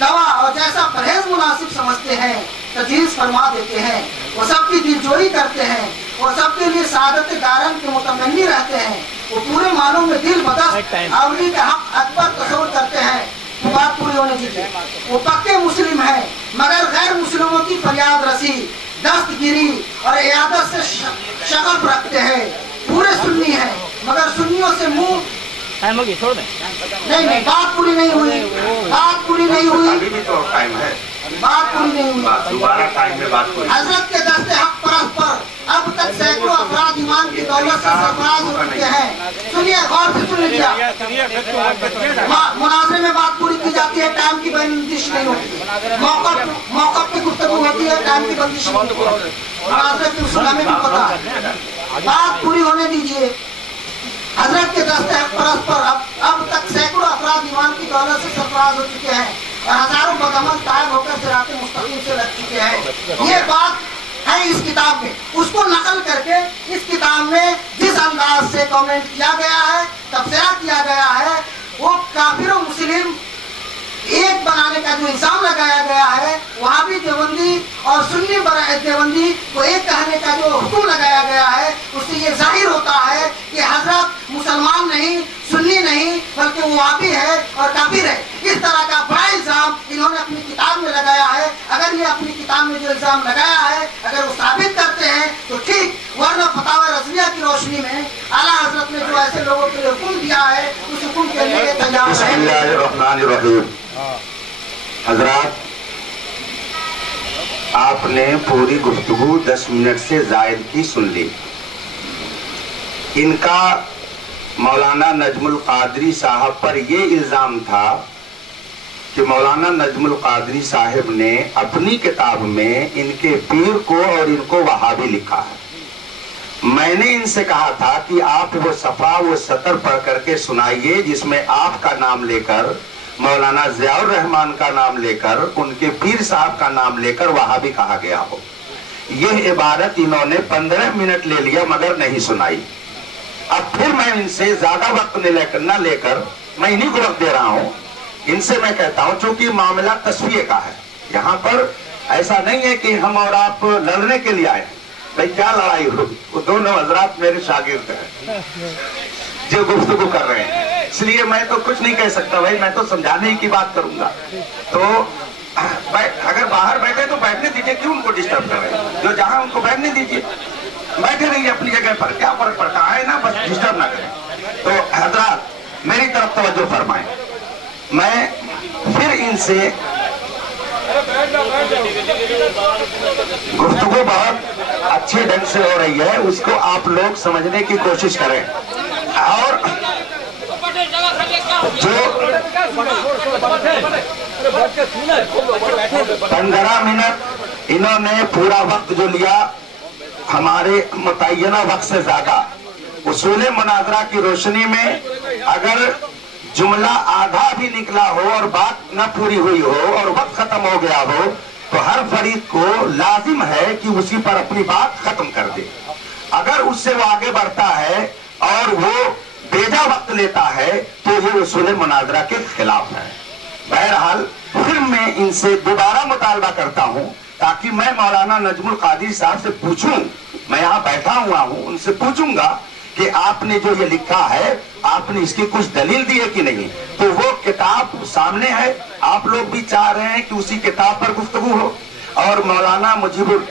दवा और जैसा परहेज मुनासिब समझते हैं तजवीज़ फरमा देते हैं। वो सबकी दिलजोई करते हैं और सबके लिए सादत दारन के मुतमन्नी रहते हैं। वो पूरे मानों में दिल बदस्त अवली का हक अकबर तस्वर करते हैं। तो बात पूरी होने दीजिए। वो पक्के मुस्लिम है मगर गैर मुस्लिमों की फरियाद रसी, दस्तगिरी और इयादत से शगफ रखते हैं। पूरे सुन्नी है मगर सुन्नियों से मुंह छोड़ दें। नहीं, बात पूरी नहीं हुई, बात पूरी नहीं हुई, अभी भी तो टाइम है, बात पूरी नहीं हुई। दोबारा टाइम में बात हुई। हजरत के दस्ते हक परस्त पर अब तक सैकड़ों अफराद ईमान की दौलत से सरफराज हो चुके हैं। सुनिए, गौर से सुन लीजिए। मुनाजरे में बात पूरी की जाती है, टाइम की बंदिश नहीं होती। मौका पे गुफ्तगू होती है, टाइम की बंदिश नहीं होती। मुनाजरे की उसूल हमें भी पता है। बात पूरी होने दीजिए। हजरत के दस्ते हक परस्त पर अब तक सैकड़ों अफराद ईमान की दौलत से सरफराज हो चुके हैं और हजारों बदअमल तायब होकर सिरात मुस्तकीम से लग चुके हैं। ये बात है इस किताब में, उसको नकल करके इस किताब में जिस अंदाज से कमेंट किया गया है, तबसरा किया गया है, वो काफिर और मुस्लिम एक बनाने का जो इल्जाम लगाया गया है, वहाँ भी देवबंदी और सुन्नी देवबंदी को एक कहने का जो हुक्म लगाया गया है, उससे ये जाहिर होता है कि हजरत मुसलमान नहीं, सुन्नी नहीं, बल्कि वो वाबी है और काफिर है। इस तरह का बड़ा इल्जाम इन्होंने अपनी किताब में लगाया है। अगर ये अपनी किताब में जो इल्जाम लगाया है अगर वो साबित करते हैं तो ठीक, वरना फतावा रज़विया की रोशनी में आला हजरत ने जो ऐसे लोगों के लिए हुक्म दिया है, उस हुक्म के लिए तैयार है। हजरात, आपने पूरी गुफ्तगू 10 मिनट से जायद की सुन ली। इनका मौलाना नजमुल कादरी साहब पर यह इल्जाम था कि मौलाना नजमुल कादरी साहब ने अपनी किताब में इनके पीर को और इनको वहाबी लिखा है। मैंने इनसे कहा था कि आप वो सफा वो सतर पढ़ करके सुनाइए जिसमें आपका नाम लेकर, मौलाना ज़ियाउर रहमान का नाम लेकर, उनके पीर साहब का नाम लेकर वहाबी कहा गया हो। यह इबारत इन्होंने 15 मिनट ले लिया मगर नहीं सुनाई। अब फिर मैं इनसे ज्यादा वक्त न लेकर मैं इन्हीं को वक्त दे रहा हूं। इनसे मैं कहता हूं, चूंकि मामला तस्वीर का है, यहाँ पर ऐसा नहीं है कि हम और आप लड़ने के लिए आए। भाई क्या लड़ाई होगी, वो दोनों हजरात मेरे शागिर्द हैं जो गुफ्तगू कर रहे हैं, इसलिए मैं तो कुछ नहीं कह सकता भाई, मैं तो समझाने ही की बात करूंगा। तो अगर बाहर बैठे तो बैठने दीजिए, क्यों उनको डिस्टर्ब कर रहे हैं? जो जहां उनको बैठने दीजिए, बैठे रहिए अपनी जगह पर, क्या फर्क पड़ता है ना, बस डिस्टर्ब ना करें। तो हजरात मेरी तरफ तवज्जो फरमाएं। मैं फिर इनसे गुफ्तगू बहुत अच्छे ढंग से हो रही है, उसको आप लोग समझने की कोशिश करें। और जो 15 मिनट इन्होंने पूरा वक्त जो लिया हमारे मुतय्यना वक्त से ज्यादा, उसूल मुनाजरा की रोशनी में अगर जुमला आधा भी निकला हो और बात न पूरी हुई हो और वक्त खत्म हो गया हो, तो हर फरीक को लाजिम है कि उसी पर अपनी बात खत्म कर दे। अगर उससे वो आगे बढ़ता है और वो बेजा वक्त लेता है तो ये उसूल मुनाजरा के खिलाफ है। बहरहाल फिर मैं इनसे दोबारा मुतालबा करता हूं ताकि मैं मौलाना नजमुल कादरी साहब से पूछूं, मैं यहाँ बैठा हुआ हूं, उनसे पूछूंगा कि आपने जो ये लिखा है आपने इसकी कुछ दलील दी है कि नहीं। तो वो किताब सामने है, आप लोग भी चाह रहे हैं कि उसी किताब पर गुफ्तगू हो। और मौलाना मुजीबुर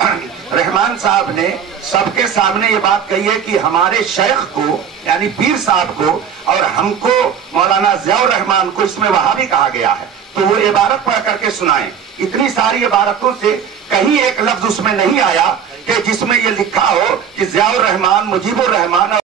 रहमान साहब ने सबके सामने ये बात कही है कि हमारे शेख को यानी पीर साहब को और हमको मौलाना ज़ियाउर रहमान को इसमें वहाबी कहा गया है। तो वो इबारत पढ़ करके सुनाएं। इतनी सारी इबारतों से कहीं एक लफ्ज उसमें नहीं आया कि जिसमें ये लिखा हो कि ज़ियाउर रहमान, मुजीबुर रहमान